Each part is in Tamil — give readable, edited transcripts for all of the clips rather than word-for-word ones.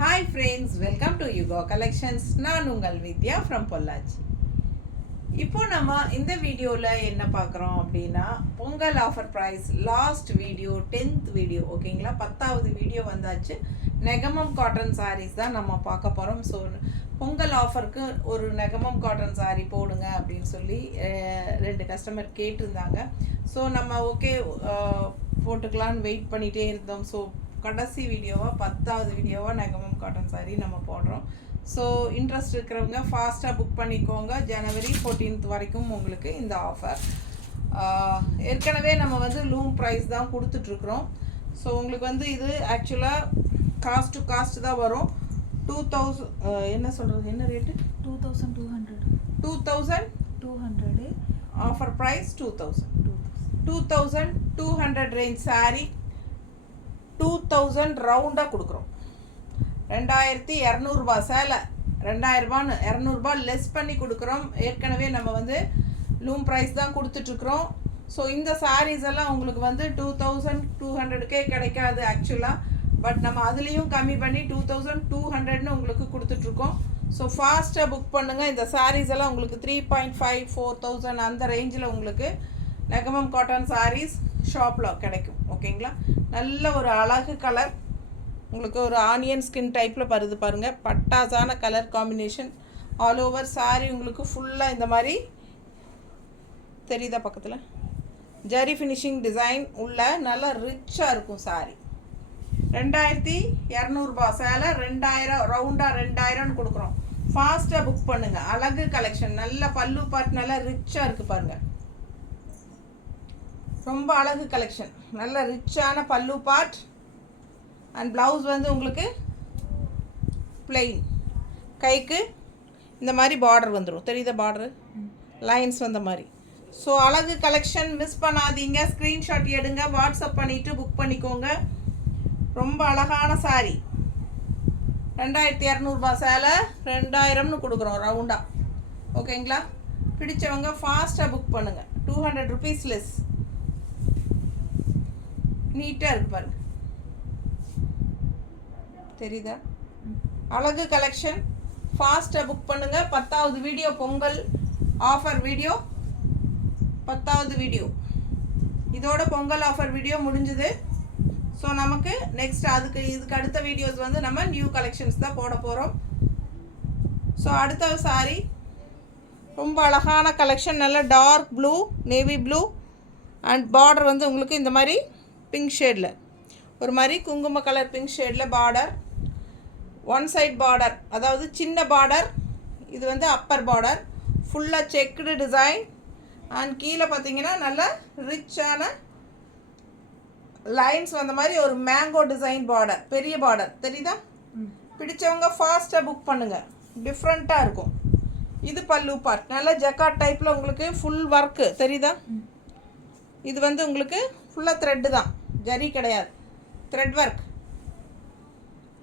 Hi friends, welcome to Yugo Collections. நான் உங்கள் வித்யா ஃப்ரம் பொள்ளாச்சி. இப்போ நம்ம இந்த வீடியோவில் என்ன பார்க்குறோம் அப்படின்னா Pongal offer price last video 10th video ஓகேங்களா 10வது வீடியோ வந்தாச்சு. நெகமம் காட்டன் சாரீஸ் தான் நம்ம பார்க்க போகிறோம். ஸோ பொங்கல் ஆஃபருக்கு ஒரு நெகமம் காட்டன் சாரீ போடுங்க அப்படின்னு சொல்லி 2 கஸ்டமர் கேட்டிருந்தாங்க. ஸோ நம்ம ஓகே போட்டுக்கலான்னு வெயிட் பண்ணிகிட்டே இருந்தோம். ஸோ கடைசி வீடியோவாக 10வது வீடியோவாக நெகமம் காட்டன் சாரீ நம்ம போடுறோம். ஸோ இன்ட்ரெஸ்ட் இருக்கிறவங்க ஃபாஸ்ட்டாக புக் பண்ணிக்கோங்க. ஜனவரி 14th வரைக்கும் உங்களுக்கு இந்த ஆஃபர். ஏற்கனவே நம்ம வந்து லூம் ப்ரைஸ் தான் கொடுத்துட்ருக்குறோம். ஸோ உங்களுக்கு வந்து இது ஆக்சுவலாக காஸ்ட் டு காஸ்ட் தான் வரும். 2000 என்ன சொல்கிறது, என்ன rate? 2200 offer price 2200 range sari 2000 ரவுண்டாக கொடுக்குறோம். 2200 சேலை 2000 200 லெஸ் பண்ணி கொடுக்குறோம். ஏற்கனவே நம்ம வந்து லூம் ப்ரைஸ் தான் கொடுத்துட்ருக்குறோம். ஸோ இந்த சாரீஸ் எல்லாம் உங்களுக்கு வந்து 2200 கிடைக்காது ஆக்சுவலாக. பட் நம்ம அதுலேயும் கம்மி பண்ணி 2200 உங்களுக்கு கொடுத்துட்ருக்கோம். ஸோ ஃபாஸ்ட்டாக புக் பண்ணுங்கள். இந்த சாரீஸ் எல்லாம் உங்களுக்கு 3.5-4000 அந்த ரேஞ்சில் உங்களுக்கு நெகமம் காட்டன் சாரீஸ் ஷாப்பில் கிடைக்கும் ஓகேங்களா. நல்ல ஒரு அழகு கலர், உங்களுக்கு ஒரு ஆனியன் ஸ்கின் டைப்பில் வருது பாருங்கள். பட்டாசான colour combination. All over sari உங்களுக்கு ஃபுல்லாக இந்த மாதிரி தெரியுதா பக்கத்தில் ஜரி ஃபினிஷிங் டிசைன் உள்ள நல்லா ரிச்சாக இருக்கும் சாரீ. 2200 சேலை 2000 ரவுண்டாக 2000 கொடுக்குறோம். ஃபாஸ்ட்டாக புக் பண்ணுங்கள். அழகு கலெக்ஷன், நல்ல பல்லு பார்ட் நல்லா ரிச்சாக இருக்குது பாருங்கள். ரொம்ப அழகு கலெக்ஷன், நல்ல ரிச்சான பல்லு பார்ட் அண்ட் ப்ளவுஸ் வந்து உங்களுக்கு பிளெயின். கைக்கு இந்த மாதிரி பார்டர் வந்துடும், தெரியுதா பார்டரு லைன்ஸ் வந்த மாதிரி. ஸோ அழகு கலெக்ஷன் மிஸ் பண்ணாதீங்க. ஸ்க்ரீன்ஷாட் எடுங்க, வாட்ஸ்அப் பண்ணிவிட்டு புக் பண்ணிக்கோங்க. ரொம்ப அழகான சாரீ. 2200 சேலை 2000 கொடுக்குறோம் ரவுண்டாக ஓகேங்களா. பிடிச்சவங்க ஃபாஸ்ட்டாக புக் பண்ணுங்கள். 200 rupees லெஸ். நீட்டாக இருக்கு பாருங்க, தெரியுதா? அழகு கலெக்ஷன். ஃபாஸ்ட்டாக புக் பண்ணுங்கள். 10வது வீடியோ பொங்கல் ஆஃபர் வீடியோ, 10வது வீடியோ இதோட பொங்கல் ஆஃபர் வீடியோ முடிஞ்சுது. ஸோ நமக்கு நெக்ஸ்ட் இதுக்கு அடுத்த வீடியோஸ் வந்து நம்ம நியூ கலெக்ஷன்ஸ் தான் போட போகிறோம். ஸோ அடுத்த சாரி ரொம்ப அழகான கலெக்ஷன், நல்ல dark blue, navy blue and border வந்து உங்களுக்கு இந்த மாதிரி பிங்க் ஷேடில் ஒரு மாதிரி குங்கும கலர் பிங்க் ஷேடில் பார்டர். ஒன் சைட் பார்டர், அதாவது சின்ன பார்டர். இது வந்து அப்பர் பார்டர் ஃபுல்லாக செக்குடு டிசைன் அண்ட் கீழே பார்த்தீங்கன்னா நல்ல ரிச்சான லைன்ஸ் வந்த மாதிரி ஒரு மேங்கோ டிசைன் பார்டர், பெரிய பார்டர் தெரியுதா? பிடிச்சவங்க ஃபாஸ்ட்டாக புக் பண்ணுங்கள். டிஃப்ரெண்ட்டாக இருக்கும். இது பல்லு பார்ட், நல்ல ஜக்கார்ட் டைப்பில் உங்களுக்கு ஃபுல் ஒர்க்கு தெரியுதா? இது வந்து உங்களுக்கு ஃபுல்லாக த்ரெட்டு தான், ஜரி கிடையாது, த்ரெட் ஒர்க்.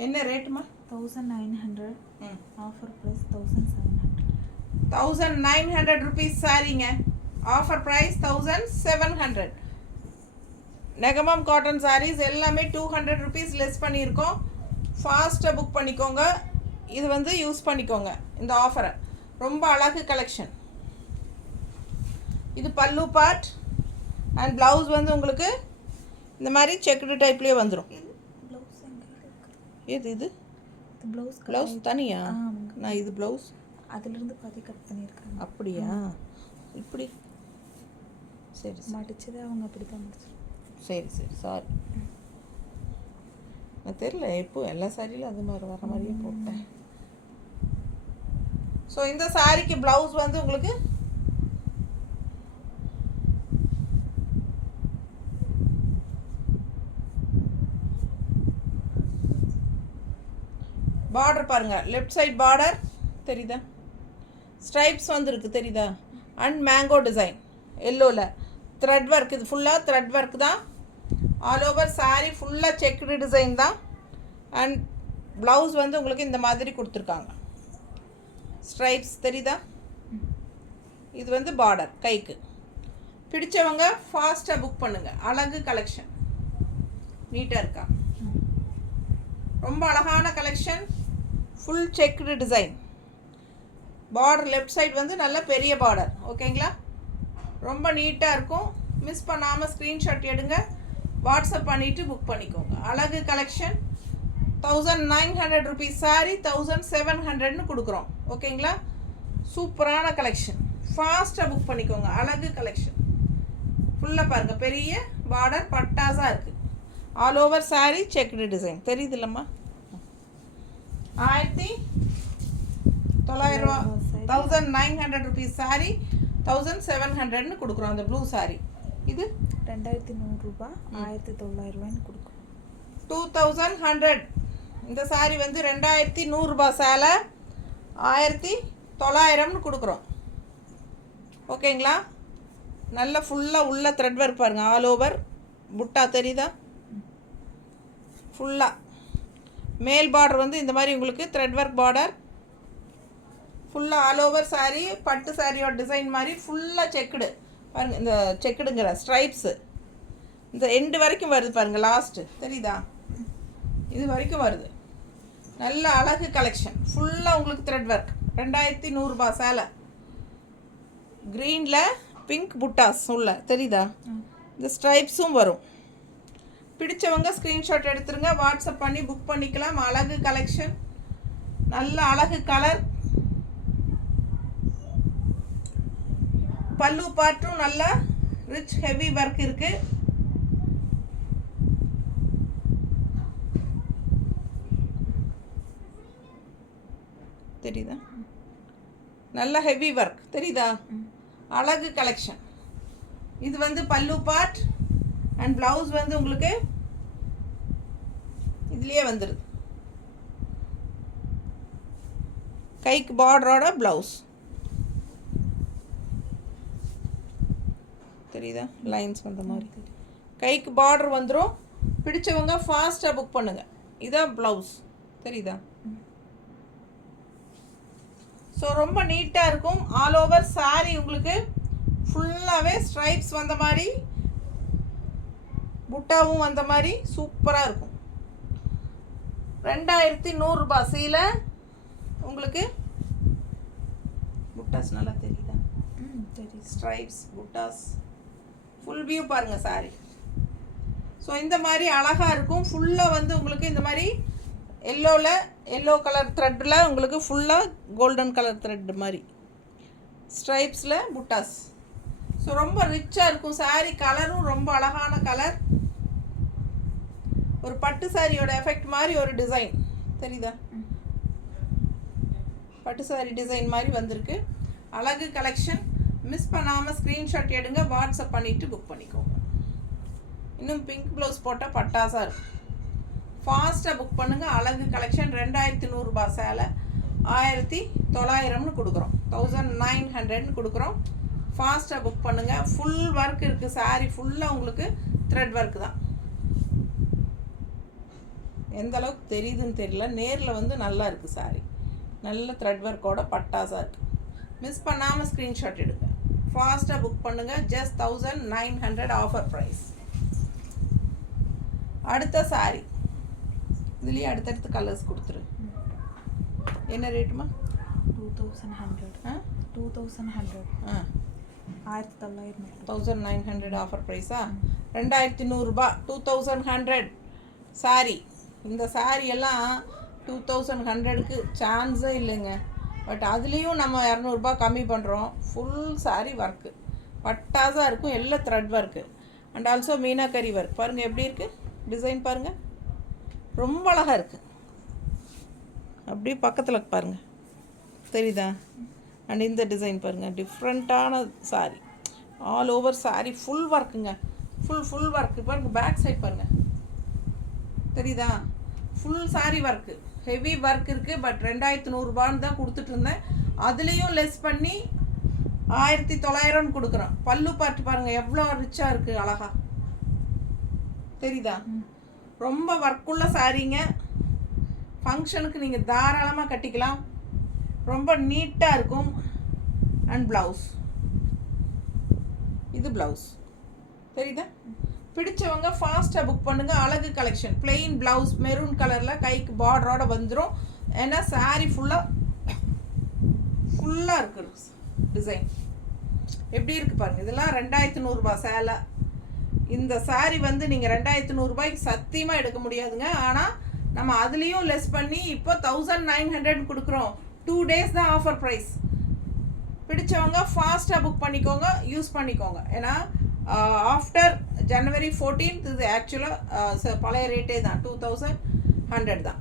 என்ன ரேட்டுமா? 1900. Offer price 1700. 1900 rupees சாரீங்க. Offer price 1700. Negamam cotton saris எல்லாமே 200 rupees லெஸ் பண்ணியிருக்கோம். ஃபாஸ்ட்டாக புக் பண்ணிக்கோங்க. இது வந்து யூஸ் பண்ணிக்கோங்க இந்த ஆஃபரை. ரொம்ப அழகு கலெக்ஷன். இது பல்லு பார்ட் அண்ட் ப்ளவுஸ் வந்து உங்களுக்கு இந்த மாதிரி செக்குடு டைப்லேயே வந்துடும். எது இது? ப்ளவுஸ் தனியா? நான் இது ப்ளவுஸ் அதிலிருந்து பாதி கட் பண்ணியிருக்காங்க. அப்படியா? இப்படி சரி மடிச்சது அவங்க அப்படி தான் முடிச்சு. சரி சாரி, நான் தெரில எப்போ எல்லா சாரியிலும் அது மாதிரி வர மாதிரியே போட்டேன். ஸோ இந்த சாரிக்கு ப்ளவுஸ் வந்து உங்களுக்கு பார்டர் பாருங்கள், லெஃப்ட் சைட் பார்டர் தெரியுதா? ஸ்ட்ரைப்ஸ் வந்துருக்கு தெரியுதா? அண்ட் மேங்கோ டிசைன் எல்லோவில் த்ரெட் ஒர்க். இது ஃபுல்லாக த்ரெட் ஒர்க் தான். ஆல் ஓவர் சாரீ ஃபுல்லாக செக்குடு டிசைன் தான். அண்ட் ப்ளவுஸ் வந்து உங்களுக்கு இந்த மாதிரி கொடுத்துருக்காங்க. ஸ்ட்ரைப்ஸ் தெரியுதா? இது வந்து பார்டர் கைக்கு. பிடிச்சவங்க ஃபாஸ்ட்டாக புக் பண்ணுங்கள். அழகு கலெக்ஷன், நீட்டாக இருக்கா? ரொம்ப அழகான collection. Full checked design. Border left side வந்து நல்ல பெரிய பார்டர். ஓகேங்களா? ரொம்ப நீட்டாக இருக்கும். மிஸ் பண்ணாமல் ஸ்க்ரீன்ஷாட் எடுங்க, வாட்ஸ்அப் பண்ணிவிட்டு புக் பண்ணிக்கோங்க. அழகு கலெக்ஷன். 1900 ருபீஸ் சாரி 1700ன்னு கொடுக்குறோம். ஓகேங்களா? சூப்பரான கலெக்ஷன். ஃபாஸ்ட்டாக புக் பண்ணிக்கோங்க. அழகு கலெக்ஷன். ஃபுல்லாக பாருங்கள், பெரிய பார்டர் பட்டாஸாக இருக்குது. All over sorry checked design. தெரியுது இல்லைம்மா? 1900 ரூபா. 1900 ருபீஸ் சாரி 1700ன்னு கொடுக்குறோம். அந்த ப்ளூ சாரி இது 2100 ரூபா 1900 ரூபாய்ன்னு கொடுக்குறோம். 2100. இந்த சாரி வந்து 2100 ரூபா சேலை 1900ன்னு கொடுக்குறோம். ஓகேங்களா? நல்ல ஃபுல்லாக உள்ள த்ரெட் ஒர்க் பாருங்கள். ஆல் ஓவர் புட்டா தெரியுதா? ஃபுல்லாக மேல் பார்டர் வந்து இந்த மாதிரி உங்களுக்கு த்ரெட் ஒர்க் பார்டர். ஃபுல்லாக ஆல் ஓவர் சாரீ, பட்டு சாரியோட டிசைன் மாதிரி ஃபுல்லாக செக்குடு பாருங்கள். இந்த செக்குடுங்கிற ஸ்ட்ரைப்ஸு இந்த எண்டு வரைக்கும் வருது பாருங்கள். லாஸ்ட்டு தெரியுதா? இது வரைக்கும் வருது. நல்ல அழகு கலெக்ஷன். ஃபுல்லாக உங்களுக்கு த்ரெட் ஒர்க். 2100 ரூபா சேலை. க்ரீனில் பிங்க் புட்டாஸ் உள்ள தெரியுதா? இந்த ஸ்ட்ரைப்ஸும் வரும். பிடிச்சவங்க ஸ்க்ரீன்ஷாட் எடுத்துருங்க, வாட்ஸ்அப் பண்ணி புக் பண்ணிக்கலாம். அழகு கலெக்ஷன். நல்ல அழகு கலர். பல்லு பார்ட்டும் நல்ல ரிச் ஹெவி ஒர்க் இருக்கு. தெரியுதா? நல்ல ஹெவி ஒர்க் தெரியுதா? அழகு கலெக்ஷன். இது வந்து பல்லு பார்ட் அண்ட் ப்ளவுஸ் வந்து உங்களுக்கு இதுலேயே வந்துடுது. கைக்கு பார்டரோட ப்ளவுஸ் தெரியுதா? லைன்ஸ் வந்த மாதிரி கைக்கு பார்டர் வந்துடும். பிடிச்சவங்க ஃபாஸ்ட்டாக புக் பண்ணுங்கள். இதான் ப்ளவுஸ் தெரியுதா? ஸோ ரொம்ப நீட்டாக இருக்கும். ஆல் ஓவர் சாரீ உங்களுக்கு ஃபுல்லாகவே ஸ்ட்ரைப்ஸ் வந்த மாதிரி புட்டாவும் வந்த மாதிரி சூப்பராக இருக்கும். 2100 ரூபா சீலை உங்களுக்கு. புட்டாஸ் நல்லா தெரியுதா? ஸ்ட்ரைப்ஸ் புட்டாஸ் ஃபுல் வியூ பாருங்கள் சாரி. ஸோ இந்த மாதிரி அழகாக இருக்கும். ஃபுல்லாக வந்து உங்களுக்கு இந்த மாதிரி எல்லோ கலர் த்ரெட்டில் உங்களுக்கு ஃபுல்லாக கோல்டன் கலர் த்ரெட் மாதிரி ஸ்ட்ரைப்ஸில் புட்டாஸ். ஸோ ரொம்ப ரிச்சாக இருக்கும் சாரீ. கலரும் ரொம்ப அழகான கலர். ஒரு பட்டு சாரியோட எஃபெக்ட் மாதிரி ஒரு டிசைன் தெரியுதா? பட்டு சாரி டிசைன் மாதிரி வந்திருக்கு. அழகு கலெக்ஷன். மிஸ் பண்ணாமல் ஸ்க்ரீன்ஷாட் எடுங்க, வாட்ஸ்அப் பண்ணிவிட்டு புக் பண்ணிக்கோங்க. இன்னும் பிங்க் ப்ளவுஸ் போட்டால் பட்டாஸாக இருக்கும். ஃபாஸ்ட்டாக புக் பண்ணுங்கள். அழகு கலெக்ஷன். 2100 ரூபா சேலை 1900ன்னு கொடுக்குறோம். 1900ன்னு கொடுக்குறோம். ஃபாஸ்ட்டாக புக் பண்ணுங்கள். ஃபுல் ஒர்க் இருக்குது சாரீ. ஃபுல்லாக உங்களுக்கு த்ரெட் ஒர்க் தான். எந்த அளவுக்கு தெரியுதுன்னு தெரியல. நேரில் வந்து நல்லா இருக்குது சாரீ. நல்ல த்ரெட் ஒர்க்கோட பட்டாஸாக இருக்குது. மிஸ் பண்ணாமல் ஸ்க்ரீன்ஷாட் எடுங்க, ஃபாஸ்ட்டாக புக் பண்ணுங்கள். Just 1900 offer price. அடுத்த சாரீ இதுலேயே அடுத்தடுத்து கலர்ஸ் கொடுத்துரு. என்ன ரேட்டுமா? 2100. 2100. 1900. 1900 ஆஃபர் ப்ரைஸா? 2100 ரூபா 2100 சாரீ. இந்த சாரீ எல்லாம் 2100க்கு சான்ஸே இல்லைங்க. பட் அதுலேயும் நம்ம 200 ரூபா கம்மி பண்ணுறோம். ஃபுல் சாரீ ஒர்க்கு பட்டாஸாக இருக்கும். எல்லாம் thread work and also meenakari work. பாருங்கள் எப்படி இருக்குது டிசைன் பாருங்கள். ரொம்ப அழகாக இருக்குது. அப்படியே பக்கத்தில் பாருங்கள் தெரியுதா? அண்ட் இந்த டிசைன் பாருங்கள். டிஃப்ரெண்ட்டான sari. All over sari full ஒர்க்குங்க. ஃபுல் ஒர்க்கு பாருங்கள். பேக் சைட் பாருங்கள் தெரியுதா? Full sari work heavy work இருக்குது. பட் 2100 ரூபான்னு தான் கொடுத்துட்ருந்தேன். அதுலேயும் லெஸ் பண்ணி 1900ன்னு கொடுக்குறோம். பல்லு பார்த்து பாருங்கள் எவ்வளோ ரிச்சாக இருக்குது. அழகா தெரியுதா? ரொம்ப ஒர்க்குள்ள சாரீங்க. ஃபங்க்ஷனுக்கு நீங்கள் தாராளமாக கட்டிக்கலாம். ரொம்ப நீட்டாக இருக்கும். அண்ட் ப்ளவுஸ் இது ப்ளவுஸ் தெரியுதா? பிடிச்சவங்க ஃபாஸ்ட்டாக புக் பண்ணுங்கள். அழகு கலெக்ஷன் பிளெயின் ப்ளவுஸ் மெரூன் கலரில் கைக்கு பார்டரோட வந்துடும். ஏன்னா சாரீ ஃபுல்லாக இருக்குது டிசைன். எப்படி இருக்குது பாருங்கள். இதெல்லாம் 2100 சேலை. இந்த சாரீ வந்து நீங்கள் 2100 சத்தியமாக எடுக்க முடியாதுங்க. ஆனால் நம்ம அதுலேயும் லெஸ் பண்ணி இப்போ 1900 கொடுக்குறோம். 2 டேஸ் தான் ஆஃபர் ப்ரைஸ். பிடிச்சவங்க ஃபாஸ்ட்டாக புக் பண்ணிக்கோங்க, யூஸ் பண்ணிக்கோங்க. ஏன்னா ஆஃப்டர் January 14th இது ஆக்சுவலாக பழைய ரேட்டே தான் 2100 தான்.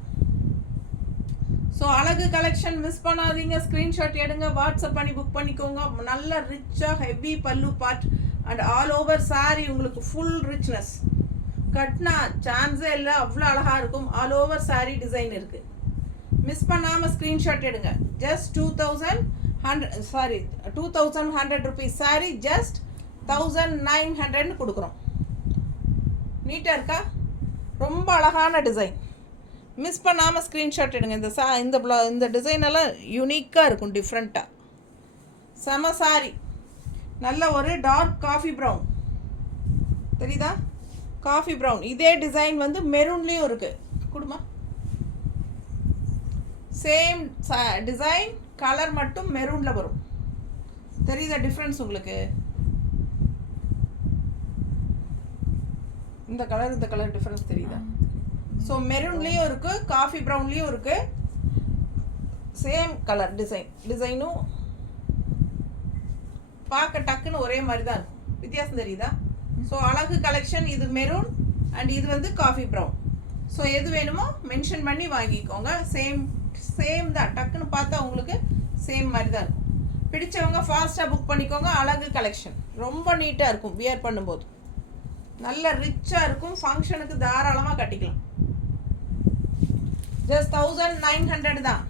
ஸோ அழகு கலெக்ஷன் மிஸ் பண்ணாதீங்க. ஸ்க்ரீன்ஷாட் எடுங்க, வாட்ஸ்அப் பண்ணி புக் பண்ணிக்கோங்க. நல்ல ரிச்சாக ஹெவி பல்லு part and all over sari உங்களுக்கு ஃபுல் ரிச்னஸ். கட்னா சான்ஸே இல்லை, அவ்வளோ அழகாக இருக்கும். ஆல் ஓவர் சாரீ டிசைன் இருக்குது. மிஸ் பண்ணாமல் ஸ்க்ரீன்ஷாட் எடுங்க. ஜஸ்ட் 2100 ருபீஸ் சாரீ ஜஸ்ட் 1900 கொடுக்குறோம். நீட்டாக இருக்கா? ரொம்ப அழகான டிசைன். மிஸ் பண்ணாமல் ஸ்க்ரீன்ஷாட் எடுங்க. இந்த டிசைனெல்லாம் யூனிக்காக இருக்கும், டிஃப்ரெண்ட்டாக. செம சாரி. நல்ல ஒரு டார்க் காஃபி ப்ரௌன் தெரியுதா? Coffee brown. இதே டிசைன் வந்து மெரூன்லேயும் இருக்குது. கொடுமா. சேம் டிசைன், கலர் மட்டும் மெரூனில் வரும். தெரியுதா டிஃப்ரென்ஸ் உங்களுக்கு? இந்த கலர் டிஃப்ரென்ஸ் தெரியுதா? ஸோ மெரூன்லேயும் இருக்குது, காஃபி ப்ரௌன்லேயும் இருக்குது. சேம் கலர் டிசைனும் பார்க்க டக்குன்னு ஒரே மாதிரி தான் இருக்கும். வித்தியாசம் தெரியுதா? ஸோ அழகு கலெக்ஷன். இது மெரூன் அண்ட் இது வந்து காஃபி ப்ரௌன். ஸோ எது வேணுமோ மென்ஷன் பண்ணி வாங்கிக்கோங்க. சேம் தான். டக்குன்னு பார்த்தா உங்களுக்கு சேம் மாதிரி தான் இருக்கும். பிடிச்சவங்க ஃபாஸ்ட்டாக புக் பண்ணிக்கோங்க. அழகு கலெக்ஷன் ரொம்ப நீட்டாக இருக்கும். வியர் பண்ணும்போது நல்ல ரிச்சாக இருக்கும். ஃபங்க்ஷனுக்கு தாராளமாக கட்டிக்கலாம். ஜஸ்ட் 1900 தான்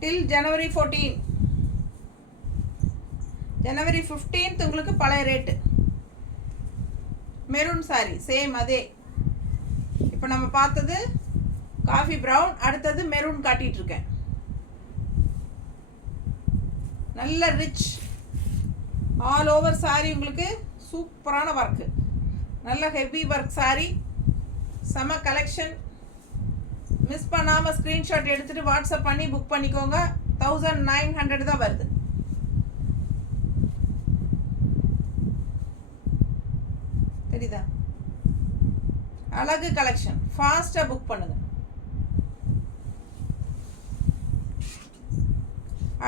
டில் January 14. January 15th உங்களுக்கு பழைய ரேட்டு. மெரூன் சாரி சேம் அதே. இப்போ நம்ம பார்த்தது காஃபி ப்ரௌன், அடுத்தது மெரூன் காட்டிகிட்டு இருக்கேன். நல்ல ரிச் ஆல் ஓவர் சாரி. உங்களுக்கு சூப்பரான ஒர்க்கு, நல்ல ஹெவி ஒர்க் சாரி. செம கலெக்ஷன். மிஸ் பண்ணாமல் ஸ்க்ரீன்ஷாட் எடுத்துகிட்டு வாட்ஸ்அப் பண்ணி புக் பண்ணிக்கோங்க. 1900 தான் வருது. தெரியுதா? அழகு கலெக்ஷன். ஃபாஸ்ட்டாக புக் பண்ணுங்க.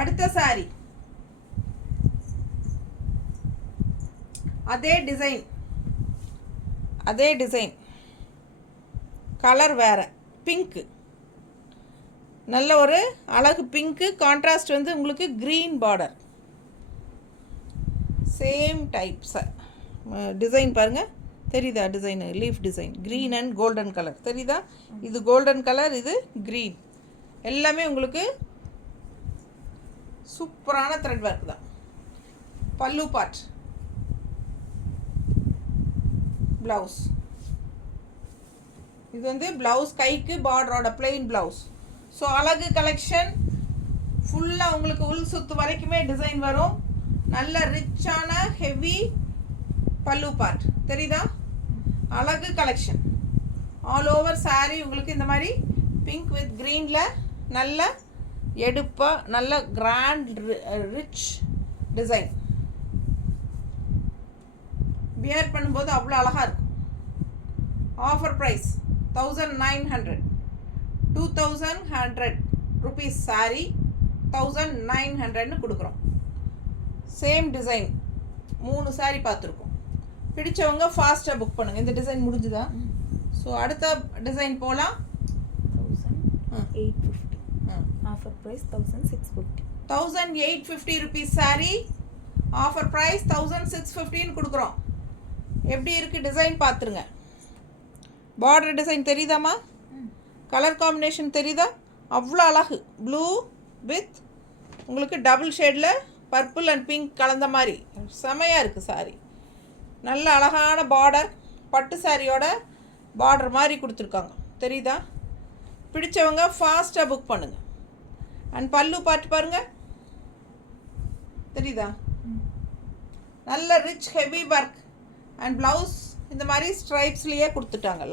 அடுத்த சாரி அதே டிசைன் கலர் வேற. பிங்க்கு, நல்ல ஒரு அழகு பிங்க்கு. கான்ட்ராஸ்ட் வந்து உங்களுக்கு green border. Same types design பாருங்கள். தெரியுதா? Design leaf design green and golden colour. தெரியுதா? இது கோல்டன் கலர், இது க்ரீன். எல்லாமே உங்களுக்கு சூப்பரான த்ரெட் ஒர்க் தான். பல்லு பார்ட், ப்ளவுஸ். இது வந்து ப்ளவுஸ், கைக்கு பார்டரோட பிளெயின் ப்ளவுஸ். ஸோ அழகு கலெக்ஷன் ஃபுல்லாக உங்களுக்கு உள் சுத்து வரைக்குமே டிசைன் வரும். நல்ல ரிச்சான ஹெவி பல்லு பார்ட். தெரியுதா? அழகு கலெக்ஷன். ஆல் ஓவர் சாரீ உங்களுக்கு இந்த மாதிரி பிங்க் வித் க்ரீனில் நல்ல எடுப்பாக நல்ல கிராண்ட் ரிச் டிசைன். வியர் பண்ணும்போது அவ்வளோ அழகாக இருக்கும். Offer price 1900. 2100 ருபீஸ் சாரீ 1900 கொடுக்குறோம். சேம் டிசைன் 3 சாரீ பார்த்துருக்கோம். பிடிச்சவங்க ஃபாஸ்ட்டாக புக் பண்ணுங்கள். இந்த டிசைன் முடிஞ்சுதா? ஸோ அடுத்த டிசைன் போகலாம். 1850. Offer price 1650. 1850 rupees sari offer price 1615 கொடுக்குறோம். எப்படி இருக்குது டிசைன் பார்த்துருங்க. பார்டர் டிசைன் தெரியுதாம்மா? கலர் காம்பினேஷன் தெரியுதா? அவ்வளோ அழகு. ப்ளூ வித் உங்களுக்கு டபுள் ஷேடில் பர்பிள் அண்ட் பிங்க் கலந்த மாதிரி செமையாக இருக்குது சாரி. நல்ல அழகான பார்டர், பட்டு சாரியோட பார்டர் மாதிரி கொடுத்துருக்காங்க. தெரியுதா? பிடிச்சவங்க ஃபாஸ்ட்டாக புக் பண்ணுங்கள். அண்ட் பல்லு பார்த்து பாருங்கள். தெரியுதா? நல்ல rich heavy work and blouse இந்த மாதிரி ஸ்ட்ரைப்ஸ்லேயே கொடுத்துட்டாங்க.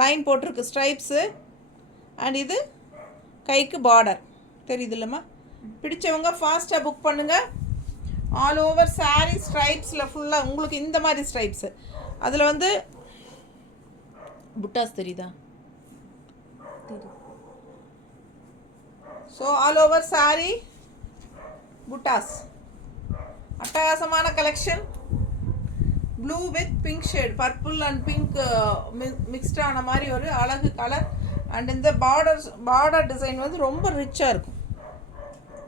லைன் போட்டிருக்கு ஸ்ட்ரைப்ஸு. அண்ட் இது கைக்கு பார்டர் தெரியுது இல்லைம்மா? பிடிச்சவங்க ஃபாஸ்ட்டாக புக் பண்ணுங்கள். ஆல் ஓவர் சாரீ ஸ்ட்ரைப்ஸில் ஃபுல்லாக உங்களுக்கு இந்த மாதிரி ஸ்ட்ரைப்ஸு. அதில் வந்து புட்டாஸ் தெரியுதா? So all over sari buttas. அட்டகாசமான collection. Blue with pink shade, purple and pink மிக்ஸ்டான மாதிரி ஒரு அழகு கலர். அண்ட் இந்த பார்டர் டிசைன் வந்து ரொம்ப ரிச்சாக இருக்கும்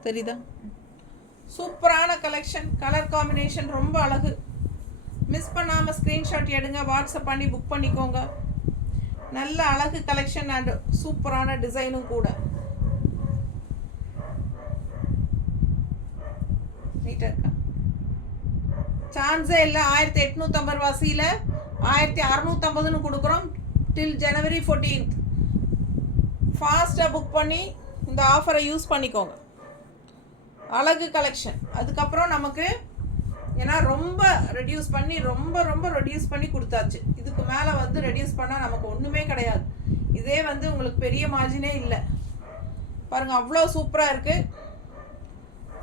தெரியுதா? சூப்பரான கலெக்ஷன். கலர் காம்பினேஷன் ரொம்ப அழகு. மிஸ் பண்ணாமல் ஸ்க்ரீன்ஷாட் எடுங்க, வாட்ஸ்அப் பண்ணி புக் பண்ணிக்கோங்க. நல்ல அழகு கலெக்ஷன் அண்ட் சூப்பரான டிசைனும் கூட. நீட்டாக இருக்கா? சான்ஸே இல்லை. 1850 ரூபாசியில் 1650 கொடுக்குறோம். டில் ஜனவரி 14th. ஃபாஸ்ட்டாக புக் பண்ணி இந்த ஆஃபரை யூஸ் பண்ணிக்கோங்க. அழகு கலெக்ஷன். அதுக்கப்புறம் நமக்கு ஏன்னா ரொம்ப ரெடியூஸ் பண்ணி கொடுத்தாச்சு. இதுக்கு மேலே வந்து ரெடியூஸ் பண்ணால் நமக்கு ஒன்றுமே கிடையாது. இதே வந்து உங்களுக்கு பெரிய மார்ஜினே இல்லை பாருங்கள். அவ்வளோ சூப்பராக இருக்குது.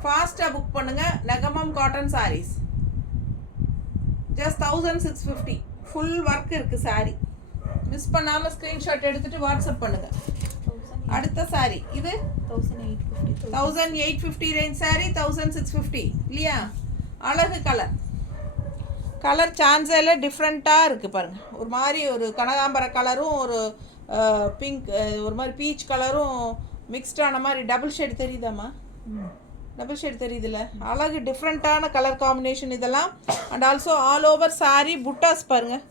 ஃபாஸ்ட்டாக புக் பண்ணுங்கள். Negamam cotton saris just 1650. Full work இருக்குது சாரீ. மிஸ் பண்ணாமல் ஸ்க்ரீன்ஷாட் எடுத்துகிட்டு வாட்ஸ்அப் பண்ணுங்கள். அடுத்த சாரீ இது 1850 ரேஞ்ச் சாரீ 1650 இல்லையா? அழகு கலர் சான்ஸில் டிஃப்ரெண்ட்டாக இருக்குது பாருங்கள். ஒரு மாதிரி ஒரு கனகாம்பர கலரும் ஒரு பிங்க் ஒரு மாதிரி பீச் கலரும் மிக்ஸ்டான மாதிரி டபுள் ஷேட் தெரியுதாம்மா? டபுள் ஷேட் தெரியுதுல்ல? அழகு டிஃப்ரெண்ட்டான கலர் காம்பினேஷன் இதெல்லாம். And also all over sari புட்டாஸ் பாருங்கள்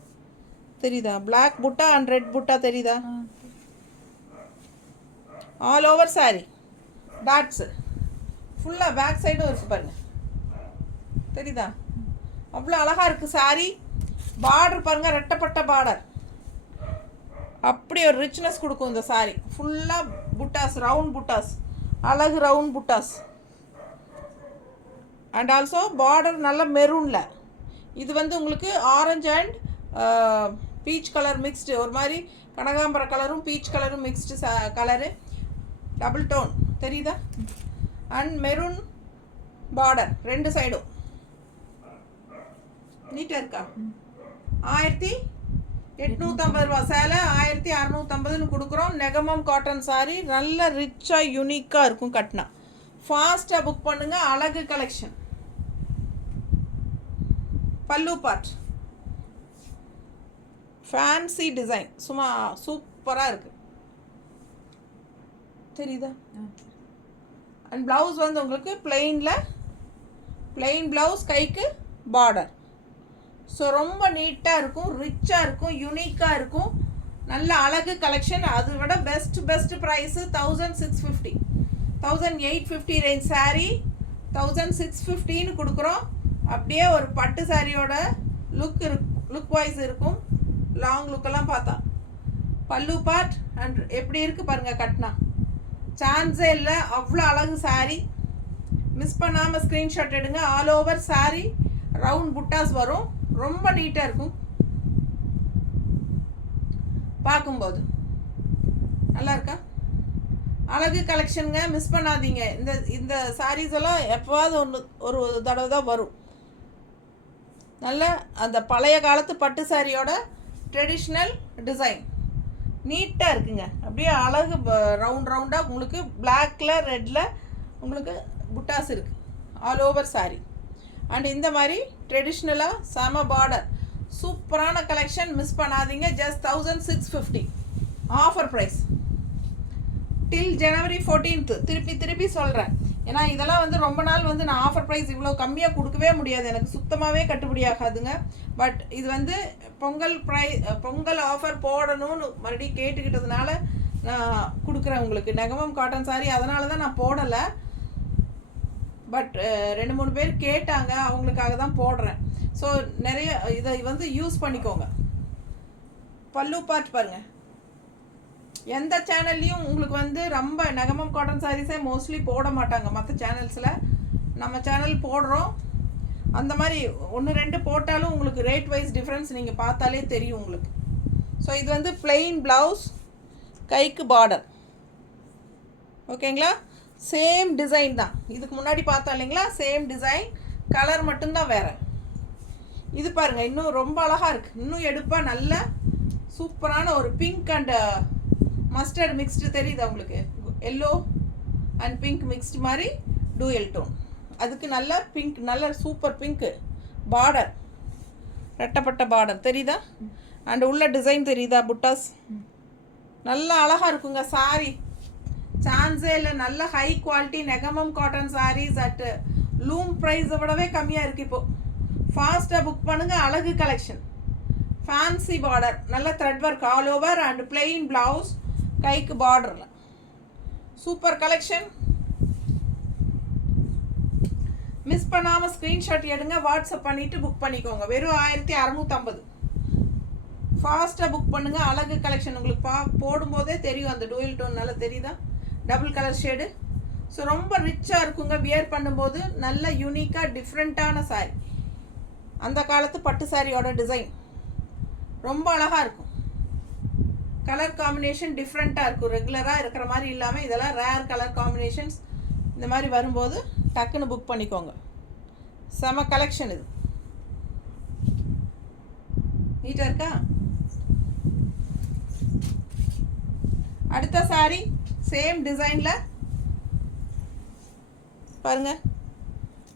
தெரியுதா? பிளாக் புட்டா அண்ட் ரெட் புட்டா தெரியுதா? ஆல் ஓவர் சாரீ டாட்ஸு ஃபுல்லாக பேக் சைடும் இருக்குது பாருங்கள் தெரியுதா? அவ்வளோ அழகாக இருக்குது சாரீ. பார்டர் பாருங்கள், ரெட்டப்பட்ட பார்டர். அப்படி ஒரு ரிச்னஸ் கொடுக்கும் இந்த சாரீ. ஃபுல்லாக புட்டாஸ், ரவுண்ட் புட்டாஸ், அழகு round buttas. And also border நல்ல மெரூனில். இது வந்து உங்களுக்கு orange and peach colour mixed, ஒரு மாதிரி கனகாம்பர கலரும் பீச் கலரும் மிக்ஸ்டு கலரு, டபுள் டோன் தெரியுதா? அண்ட் மெரூன் பார்டர் ரெண்டு சைடும். நீட்டாக இருக்கா? 1850 ரூபா சேலை 1650 கொடுக்குறோம். நெகமம் காட்டன் சாரீ நல்ல ரிச்சாக யூனிக்காக இருக்கும் கட்டினா. ஃபாஸ்ட்டாக புக் பண்ணுங்கள். அழகு கலெக்ஷன். பல்லு பார்ட் ஃபேன்சி டிசைன் சும்மா சூப்பராக இருக்குது தெரியுதா? அண்ட் ப்ளவுஸ் வந்து உங்களுக்கு பிளெயின் ப்ளவுஸ், கைக்கு பார்டர். ஸோ ரொம்ப நீட்டாக இருக்கும், ரிச்சாக இருக்கும், யூனிக்காக இருக்கும். நல்ல அழகு கலெக்ஷன். அதை விட பெஸ்ட் ப்ரைஸு 1650. 1850 ரேஞ்ச் சாரீ 1650 கொடுக்குறோம். அப்படியே ஒரு பட்டு சாரியோட லுக் வைஸ் இருக்கும். லாங் லுக்கெல்லாம் பார்த்தா பல்லு பார்ட் அண்ட் எப்படி இருக்குது பாருங்கள் கட்டினா. சான்ஸே இல்லை. அவ்வளோ அழகு சாரீ. மிஸ் பண்ணாமல் ஸ்க்ரீன்ஷாட் எடுங்க. ஆல் ஓவர் சாரீ ரவுண்ட் புட்டாஸ் வரும். ரொம்ப நீட்டாக இருக்கும் பார்க்கும்போது. நல்லா இருக்கா? அழகு கலெக்ஷனுங்க. மிஸ் பண்ணாதீங்க. இந்த சாரீஸ் எல்லாம் எப்போவாவது ஒரு தடவை தான் வரும். நல்ல அந்த பழைய காலத்து பட்டு சாரியோட ட்ரெடிஷ்னல் டிசைன் நீட்டாக இருக்குங்க. அப்படியே அழகு ரவுண்டாக உங்களுக்கு பிளாக்கில் ரெட்டில் உங்களுக்கு புட்டாஸ் இருக்குது ஆல் ஓவர் சாரீ. அண்ட் இந்த மாதிரி ட்ரெடிஷ்னலாக செம பார்டர் சூப்பரான கலெக்ஷன். மிஸ் பண்ணாதீங்க. ஜஸ்ட் 1650 ஆஃபர் ப்ரைஸ் டில் ஜனவரி 14th. திருப்பி சொல்கிறேன். ஏன்னா இதெல்லாம் வந்து ரொம்ப நாள் வந்து நான் ஆஃபர் ப்ரைஸ் இவ்வளோ கம்மியாக கொடுக்கவே முடியாது. எனக்கு சுத்தமாகவே கட்டுப்படி ஆகாதுங்க. பட் இது வந்து பொங்கல் ஆஃபர் போடணும்னு மறுபடியும் கேட்டுக்கிட்டதுனால நான் கொடுக்குறேன் உங்களுக்கு. நெகமம் காட்டன் சாரீ அதனால தான் நான் போடலை. பட் 2-3 பேர் கேட்டாங்க, அவங்களுக்காக தான் போடுறேன். ஸோ நிறைய இதை வந்து யூஸ் பண்ணிக்கோங்க. பல்லு பார்ட் பாருங்கள். எந்த சேனல்லையும் உங்களுக்கு வந்து ரொம்ப நெகமம் காட்டன் சாரீஸே மோஸ்ட்லி போட மாட்டாங்க மற்ற சேனல்ஸில். நம்ம சேனல் போடுறோம். அந்த மாதிரி 1-2 போட்டாலும் உங்களுக்கு ரேட் வைஸ் டிஃப்ரென்ஸ் நீங்கள் பார்த்தாலே தெரியும் உங்களுக்கு. ஸோ இது வந்து plain ப்ளவுஸ், கைக்கு பார்டர். ஓகேங்களா? சேம் டிசைன் தான். இதுக்கு முன்னாடி பார்த்தோம் இல்லைங்களா? சேம் டிசைன், கலர் மட்டும்தான் வேறு. இது பாருங்கள், இன்னும் ரொம்ப அழகாக இருக்குது. இன்னும் எடுப்பாக நல்ல சூப்பரான ஒரு பிங்க் அண்ட் மஸ்டர்ட் மிக்ஸ்டு தெரியுது உங்களுக்கு. எல்லோ அண்ட் பிங்க் மிக்ஸ்டு மாதிரி டூயல் டோன். அதுக்கு நல்ல பிங்க், நல்ல சூப்பர் பிங்க்கு பார்டர், ரெட்டப்பட்ட பார்டர் தெரியுதா? அண்ட் உள்ள டிசைன் தெரியுதா? புட்டாஸ் நல்லா அழகாக இருக்குங்க. சாரி சான்ஸே இல்லை. நல்ல high quality Negamam cotton saris at loom ப்ரைஸை விடவே கம்மியாக இருக்குது இப்போது. ஃபாஸ்ட்டாக புக் பண்ணுங்கள். அழகு கலெக்ஷன், ஃபேன்சி பார்டர், நல்ல thread work all over and plain blouse, கைக்கு பார்டரில் சூப்பர் கலெக்ஷன். மிஸ் பண்ணாமல் ஸ்க்ரீன்ஷாட் எடுங்க, வாட்ஸ்அப் பண்ணிவிட்டு புக் பண்ணிக்கோங்க. வெறும் 1650. ஃபாஸ்ட்டாக புக் பண்ணுங்கள். அழகு கலெக்ஷன் உங்களுக்கு போடும்போதே தெரியும். அந்த டூயல் டோன் நல்லா தெரியுதா? Double colour shade. ஸோ ரொம்ப ரிச்சாக இருக்குங்க வியர் பண்ணும்போது. நல்ல யூனிக்காக டிஃப்ரெண்ட்டான சாரீ. அந்த காலத்து பட்டு சாரியோட டிசைன் ரொம்ப அழகாக இருக்கும். கலர் காம்பினேஷன் டிஃப்ரெண்ட்டாக இருக்கும். ரெகுலராக இருக்கிற மாதிரி இல்லாமல் இதெல்லாம் ரேர் கலர் காம்பினேஷன்ஸ். இந்த மாதிரி வரும்போது டக்குன்னு புக் பண்ணிக்கோங்க. செம கலெக்ஷன் இது. நீட்டாக இருக்கா? அடுத்த சாரி சேம் டிசைனில் பாருங்கள்,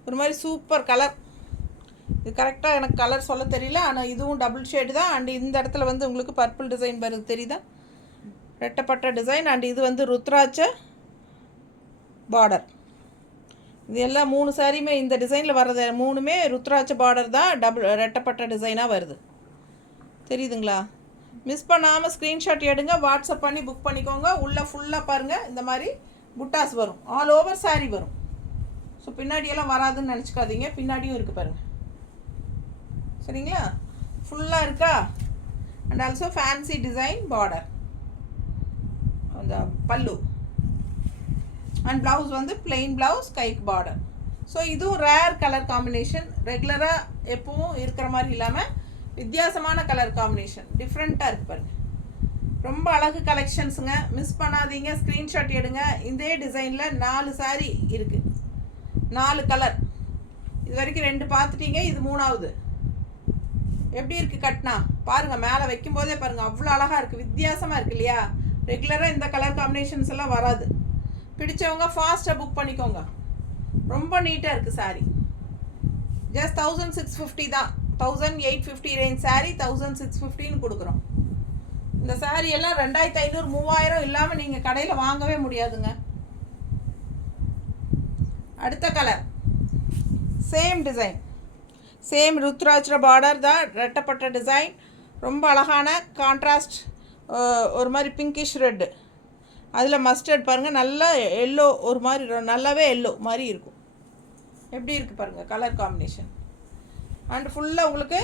ஒரு மாதிரி சூப்பர் கலர். இது கரெக்டாக எனக்கு கலர் சொல்ல தெரியல, ஆனால் இதுவும் டபுள் ஷேடு தான். அண்ட் இந்த இடத்துல வந்து உங்களுக்கு பர்பிள் டிசைன் வருது தெரியுதா? ரெட்டப்பட்ட டிசைன். அண்ட் இது வந்து ருத்ராட்ச பார்டர். இது எல்லாம் 3 சாரியுமே இந்த டிசைனில் வர்றது 3மே ருத்ராட்ச பார்டர் தான். ரெட்டப்பட்ட டிசைனாக வருது தெரியுதுங்களா? மிஸ் பண்ணாமல் ஸ்க்ரீன்ஷாட் எடுங்க, வாட்ஸ்அப் பண்ணி புக் பண்ணிக்கோங்க. உள்ளே ஃபுல்லாக பாருங்கள், இந்த மாதிரி புட்டாஸ் வரும். ஆல் ஓவர் சாரீ வரும். ஸோ பின்னாடியெல்லாம் வராதுன்னு நினச்சிக்காதீங்க. பின்னாடியும் இருக்குது பாருங்கள். சரிங்களா? ஃபுல்லாக இருக்கா? And also fancy design border, அந்த பல்லு அண்ட் ப்ளவுஸ் வந்து பிளெயின் ப்ளவுஸ், கைக்கு பார்டர். ஸோ இதுவும் ரேர் கலர் காம்பினேஷன். ரெகுலராக எப்பவும் இருக்கிற மாதிரி இல்லாமல் வித்தியாசமான கலர் காம்பினேஷன், டிஃப்ரெண்ட்டாக இருக்குது பாருங்கள். ரொம்ப அழகு கலெக்ஷன்ஸுங்க. மிஸ் பண்ணாதீங்க, ஸ்க்ரீன்ஷாட் எடுங்க. இதே டிசைனில் 4 சாரீ இருக்குது, 4 கலர். இது வரைக்கும் 2 பார்த்துட்டீங்க, இது 3வது. எப்படி இருக்குது கட்டினா பாருங்கள். மேலே வைக்கும்போதே பாருங்கள், அவ்வளோ அழகாக இருக்குது. வித்தியாசமாக இருக்குது இல்லையா? ரெகுலராக இந்த கலர் காம்பினேஷன்ஸ் எல்லாம் வராது. பிடிச்சவங்க ஃபாஸ்ட்டாக புக் பண்ணிக்கோங்க. ரொம்ப நீட்டாக இருக்குது சாரீ. ஜஸ்ட் 1650 தான். 1850 ரேஞ்ச் சாரீ 1650ன்னு கொடுக்குறோம். இந்த சாரீ எல்லாம் 2500 3000 இல்லாமல் நீங்கள் கடையில் வாங்கவே முடியாதுங்க. அடுத்த கலர் சேம் டிசைன், சேம் ருத்ராட்ச பார்டர் தான், ரெட்டப்பட்ட டிசைன். ரொம்ப அழகான கான்ட்ராஸ்ட், ஒரு மாதிரி பிங்கிஷ் ரெட்டு, அதில் மஸ்டர்ட் பாருங்கள். நல்லா எல்லோ, ஒரு மாதிரி நல்லாவே எல்லோ மாதிரி இருக்கும். எப்படி இருக்குது பாருங்கள் கலர் காம்பினேஷன். அண்ட் ஃபுல்லாக உங்களுக்கு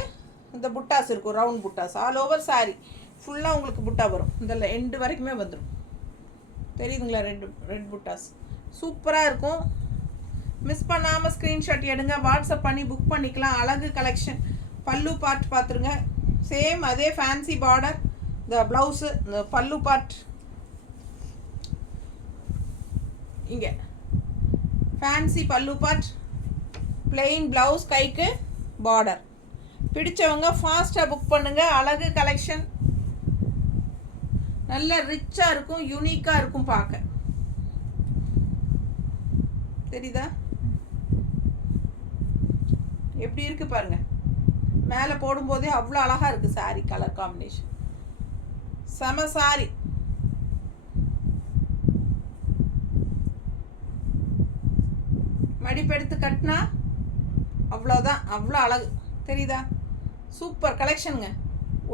இந்த புட்டாஸ் இருக்கும், ரவுண்ட் புட்டாஸ் ஆல் ஓவர் சாரீ. ஃபுல்லாக உங்களுக்கு புட்டா வரும். இந்த எண்டு வரைக்குமே வந்துடும். தெரியுதுங்களா? ரெட் புட்டாஸ் சூப்பராக இருக்கும். மிஸ் பண்ணாமல் ஸ்க்ரீன்ஷாட் எடுங்க, வாட்ஸ்அப் பண்ணி புக் பண்ணிக்கலாம். அழகு கலெக்ஷன். பல்லு பார்ட் பார்த்துருங்க. சேம் அதே ஃபேன்சி பார்டர். இந்த ப்ளவுஸு, இந்த பல்லு பார்ட் இங்கே ஃபேன்சி பல்லு பார்ட், பிளெயின் ப்ளவுஸ், கைக்கு பார்டர். பிடிச்சவங்க ஃபாஸ்ட்டாக புக் பண்ணுங்கள். அழகு கலெக்ஷன். நல்ல ரிச்சாக இருக்கும், யூனிக்காக இருக்கும் பார்க்க. தெரியுதா? எப்படி இருக்குது பாருங்கள். மேலே போடும்போதே அவ்வளோ அழகாக இருக்குது சாரீ. கலர் காம்பினேஷன் செம சாரீ. மடிப்பெடுத்து கட்டினா அவ்வளோதான், அவ்வளோ அழகு. தெரியுதா? சூப்பர் கலெக்ஷனுங்க.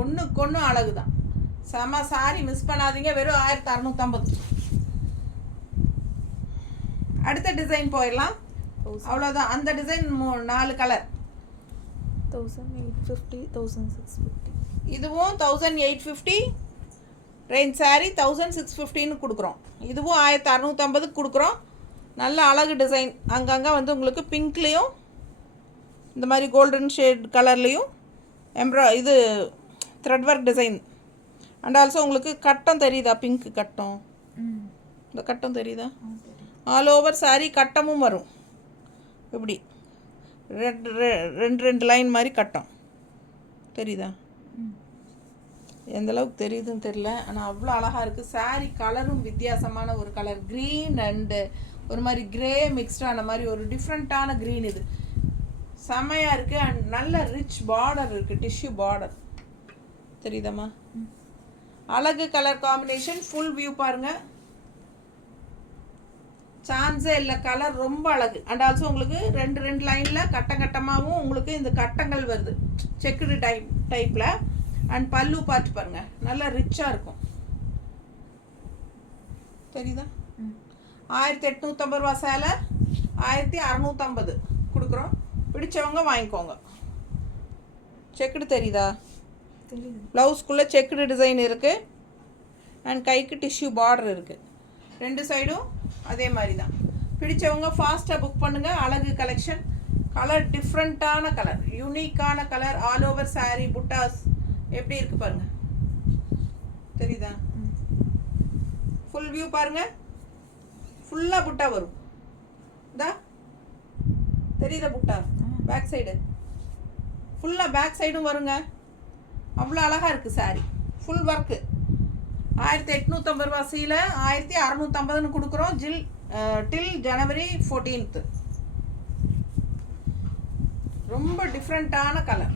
ஒன்றுக்கு ஒன்று அழகு தான். செம சாரி, மிஸ் பண்ணாதீங்க. வெறும் 1650. அடுத்த டிசைன் போயிடலாம். அவ்வளோதான். அந்த டிசைன் 4 கலர். 1850, 1650. இதுவும் 1850 ரேஞ்ச் சாரீ 1650ன்னு கொடுக்குறோம். இதுவும் 1650 கொடுக்குறோம். நல்ல அழகு டிசைன். அங்கங்கே வந்து உங்களுக்கு பிங்க்லேயும் இந்த மாதிரி கோல்டன் ஷேட் கலர்லேயும் இது thread work design. And also உங்களுக்கு கட்டம் தெரியுதா? பிங்க் கட்டம், இந்த கட்டம் தெரியுதா? ஆல் ஓவர் saree கட்டமும் வரும். இப்படி ரெண்டு லைன் மாதிரி கட்டம் தெரியுதா? எந்த அளவுக்கு தெரியுதுன்னு தெரியல, ஆனால் அவ்வளோ அழகாக இருக்குது. saree கலரும் வித்தியாசமான ஒரு கலர், க்ரீன் அண்டு ஒரு மாதிரி கிரே மிக்ஸ்டான மாதிரி ஒரு டிஃப்ரெண்ட்டான க்ரீன். இது செம்மையாக இருக்குது. அண்ட் நல்ல ரிச் பார்டர் இருக்குது, டிஷ்யூ பார்டர் தெரியுதாம்மா? அழகு கலர் காம்பினேஷன். ஃபுல் வியூ பாருங்கள், சான்ஸே இல்லை. கலர் ரொம்ப அழகு. அண்ட் ஆல்சோ உங்களுக்கு ரெண்டு லைனில் கட்டமாகவும் உங்களுக்கு இந்த கட்டங்கள் வருது, செக்குடு டைப்பில். அண்ட் பல்லு பார்த்து பாருங்கள், நல்லா ரிச்சாக இருக்கும். தெரியுதா? 1850 ரூபா சேலை 1650 கொடுக்குறோம். பிடிச்சவங்க வாங்கிக்கோங்க. செக்குடு தெரியுதா? ப்ளவுஸ்க்குள்ளே செக்குடு டிசைன் இருக்குது. அண்ட் கைக்கு டிஷ்யூ பார்டர் இருக்குது. ரெண்டு சைடும் அதே மாதிரி தான். பிடிச்சவங்க ஃபாஸ்ட்டாக புக் பண்ணுங்கள். அழகு கலெக்ஷன். கலர் டிஃப்ரெண்ட்டான கலர், யூனிக்கான கலர். ஆல் ஓவர் saree புட்டாஸ் எப்படி இருக்குது பாருங்கள். தெரியுதா? ஃபுல் வியூ பாருங்கள், ஃபுல்லாக புட்டா வரும். இதா தெரியுதா புட்டா? பேக் சைடு ஃபுல்லாக பேக் சைடும் வருங்க. அவ்வளோ அழகாக இருக்குது saree. Full work. 1850 ரூபா சீலை 1650ன்னு கொடுக்குறோம். டில் ஜனவரி 14th. ரொம்ப டிஃப்ரெண்ட்டான கலர்.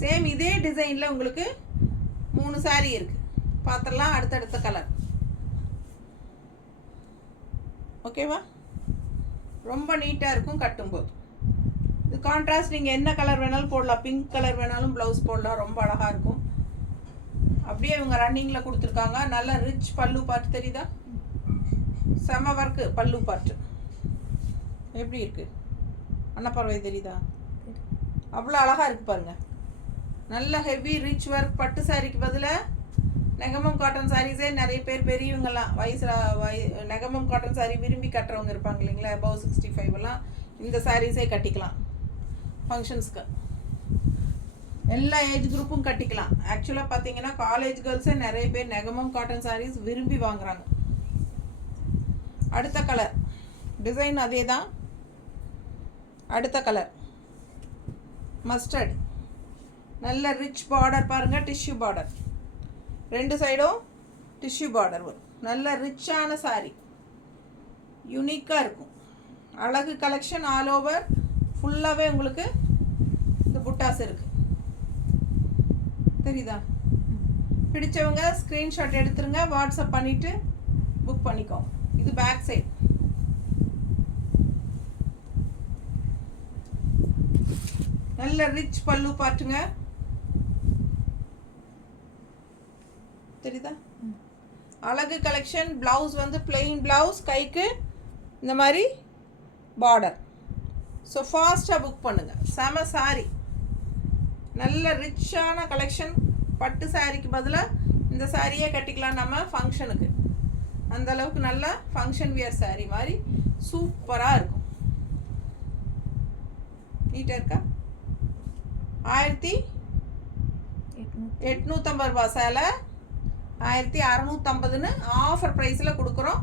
சேம் இதே டிசைனில் உங்களுக்கு 3 saree இருக்குது. பார்த்துடலாம் அடுத்தடுத்த கலர். ஓகேவா? ரொம்ப நீட்டாக இருக்கும் கட்டும்போது. இது கான்ட்ராஸ்ட், நீங்கள் என்ன கலர் வேணாலும் போடலாம். பிங்க் கலர் வேணாலும் ப்ளவுஸ் போடலாம், ரொம்ப அழகாக இருக்கும். அப்படியே இவங்க ரன்னிங்கில் கொடுத்துருக்காங்க. நல்ல ரிச் பல்லு பார்த்து தெரியுதா? செம ஒர்க்கு பல்லு பார்த்து எப்படி இருக்குது? அன்னப்பறவை தெரியுதா? அவ்வளோ அழகாக இருக்குது பாருங்கள். நல்ல ஹெவி ரிச் ஒர்க். பட்டு சாரிக்கு பதிலாக நெகமம் காட்டன் சாரீஸே நிறைய பேர் பெரியவங்கெல்லாம் நெகமம் காட்டன் சாரீ விரும்பி கட்டுறவங்க இருப்பாங்க இல்லைங்களா, above 65 எல்லாம் இந்த சாரீஸே கட்டிக்கலாம். ஃபங்க்ஷன்ஸ்க்கு எல்லா ஏஜ் குரூப்பும் கட்டிக்கலாம். ஆக்சுவலாக பார்த்தீங்கன்னா காலேஜ் கேர்ள்ஸே நிறைய பேர் நெகமம் காட்டன் சாரீஸ் விரும்பி வாங்குறாங்க. அடுத்த கலர் டிசைன் அதே தான். அடுத்த கலர் மஸ்டர்ட். நல்ல ரிச் பார்டர் பாருங்கள், டிஷ்யூ பார்டர். ரெண்டு சைடும் டிஷ்யூ பார்டர் வரும். நல்ல ரிச்சான saree, யூனிக்காக இருக்கும். அழகு கலெக்ஷன். ஆல் ஓவர் ஃபுல்லாகவே உங்களுக்கு இந்த புட்டாஸ் இருக்குது. தெரியுதா? பிடிச்சவங்க ஸ்க்ரீன்ஷாட் எடுத்துருங்க, வாட்ஸ்அப் பண்ணிவிட்டு புக் பண்ணிக்கோங்க. இது பேக் சைட். நல்ல ரிச் பல்லு பாட்டுங்க. தெரியுதா? அழகு கலெக்ஷன். ப்ளவுஸ் வந்து பிளெயின் ப்ளவுஸ், கைக்கு இந்த மாதிரி பார்டர். ஸோ ஃபாஸ்ட்டாக புக் பண்ணுங்கள். செம சாரி, நல்ல ரிச்சான கலெக்ஷன். பட்டு சாரிக்கு பதிலாக இந்த சாரியே கட்டிக்கலாம் நம்ம ஃபங்க்ஷனுக்கு. அந்தளவுக்கு நல்ல ஃபங்க்ஷன் வியர் சாரி மாதிரி சூப்பராக இருக்கும். நீட்டாக இருக்கா? 1850 ரூபா சேலை 1650ன்னு ஆஃபர் ப்ரைஸில் கொடுக்குறோம்.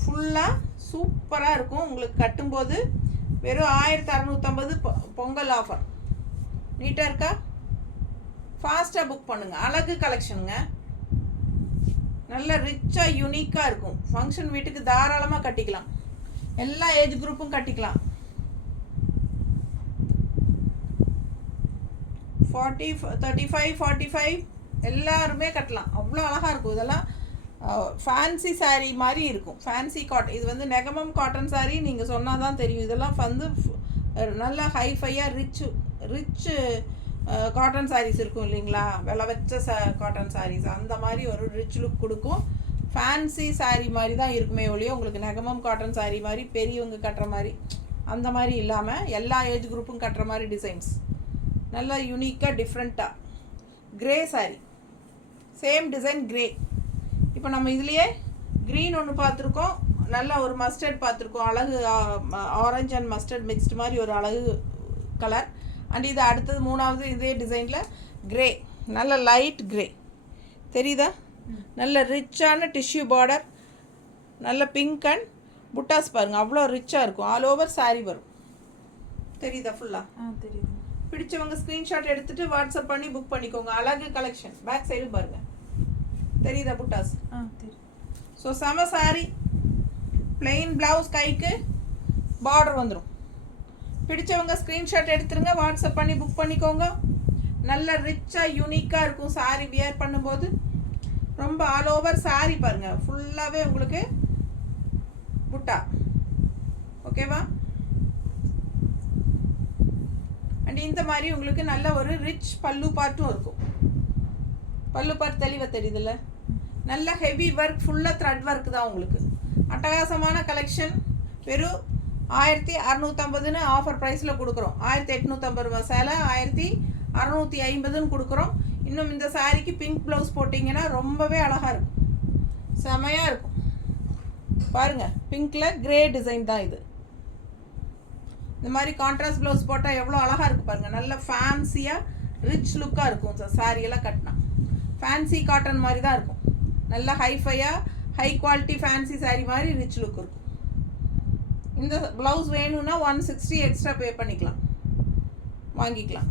ஃபுல்லாக சூப்பராக இருக்கும். உங்களுக்கு கட்டும்போது வெறும் 1650 பொங்கல் ஆஃபர். நீட்டாக இருக்கா? ஃபாஸ்ட்டாக புக் பண்ணுங்கள். அழகு கலெக்ஷனுங்க. நல்ல ரிச்சாக யூனிக்காக இருக்கும். ஃபங்க்ஷன் வீட்டுக்கு தாராளமாக கட்டிக்கலாம். எல்லா ஏஜ் குரூப்பும் கட்டிக்கலாம். 40, 35, 45 எல்லாருமே கட்டலாம். அவ்வளோ அழகாக இருக்கும். இதெல்லாம் ஃபேன்சி சாரீ மாதிரி இருக்கும். Fancy cotton. இது வந்து நெகமம் காட்டன் சாரீ நீங்கள் சொன்னால் தான் தெரியும். இதெல்லாம் வந்து நல்ல ஹைஃபையாக ரிச்சு காட்டன் சாரீஸ் இருக்கும் இல்லைங்களா, விலை வச்ச காட்டன் சாரீஸ். அந்த மாதிரி ஒரு ரிச் லுக் கொடுக்கும். ஃபேன்சி சாரீ மாதிரி தான் இருக்குமே ஒழிய உங்களுக்கு நெகமம் காட்டன் சாரீ மாதிரி பெரியவங்க கட்டுற மாதிரி அந்த மாதிரி இல்லாமல் எல்லா ஏஜ் குரூப்பும் கட்டுற மாதிரி டிசைன்ஸ். நல்லா யூனிக்காக டிஃப்ரெண்ட்டாக. Grey sari, same design grey. இப்போ நம்ம இதுலேயே க்ரீன் ஒன்று பார்த்துருக்கோம், நல்ல ஒரு மஸ்டர்ட் பார்த்துருக்கோம், அழகு ஆரஞ்சு அண்ட் மஸ்டர்ட் மிக்ஸ்டு மாதிரி ஒரு அழகு கலர். அண்ட் இது அடுத்தது மூணாவது இதே டிசைனில் கிரே, நல்ல லைட் கிரே தெரியுதா, நல்ல ரிச்சான டிஷ்யூ பார்டர், நல்ல பிங்க் அண்ட் புட்டாஸ் பாருங்கள் அவ்வளோ ரிச்சாக இருக்கும். ஆல் ஓவர் சாரீ வரும், தெரியுதா ஃபுல்லாக? தெரியுது. பிடிச்சவங்க ஸ்க்ரீன்ஷாட் எடுத்துகிட்டு வாட்ஸ்அப் பண்ணி புக் பண்ணிக்கோங்க. அழகு கலெக்ஷன், பேக் சைடு பாருங்கள் தெரியுதா புட்டாஸ்? தெரியும். ஸோ செம சாரீ, பிளெயின் ப்ளவுஸ், கைக்கு பார்டர் வந்துடும். பிடிச்சவங்க ஸ்க்ரீன்ஷாட் எடுத்துருங்க, வாட்ஸ்அப் பண்ணி புக் பண்ணிக்கோங்க. நல்ல ரிச்சாக யூனிக்காக இருக்கும் சாரீ வியர் பண்ணும்போது. ரொம்ப ஆல் ஓவர் சாரீ பாருங்கள் ஃபுல்லாகவே உங்களுக்கு புட்டா, ஓகேவா? அண்ட் இந்த மாதிரி உங்களுக்கு நல்ல ஒரு ரிச் பல்லு பார்ட்டும் இருக்கும். பல்லு பார்ட் தெளிவாக தெரியுதுல்ல, நல்ல ஹெவி ஒர்க், ஃபுல்லாக த்ரெட் ஒர்க் தான் உங்களுக்கு. அட்டகாசமான கலெக்ஷன். வெறும் 1650 ஆஃபர் ப்ரைஸில் கொடுக்குறோம். 1850 ரூபா சேலை 1650 கொடுக்குறோம். இன்னும் இந்த சாரீக்கு பிங்க் ப்ளவுஸ் போட்டிங்கன்னா ரொம்பவே அழகாக இருக்கும், செமையாக இருக்கும். பாருங்கள் பிங்க்கில் கிரே டிசைன் தான் இது. இந்த மாதிரி கான்ட்ராஸ்ட் ப்ளவுஸ் போட்டால் எவ்வளோ அழகாக இருக்குது பாருங்கள். நல்ல ஃபேன்சியாக ரிச் லுக்காக இருக்கும் சாரியெல்லாம் கட்டினா. ஃபேன்சி காட்டன் மாதிரி தான் இருக்கும். நல்ல ஹைஃபையாக ஹை குவாலிட்டி ஃபேன்சி சாரீ மாதிரி ரிச் லுக் இருக்கும். இந்த ப்ளவுஸ் வேணும்னா 160 எக்ஸ்ட்ரா பே பண்ணிக்கலாம், வாங்கிக்கலாம்.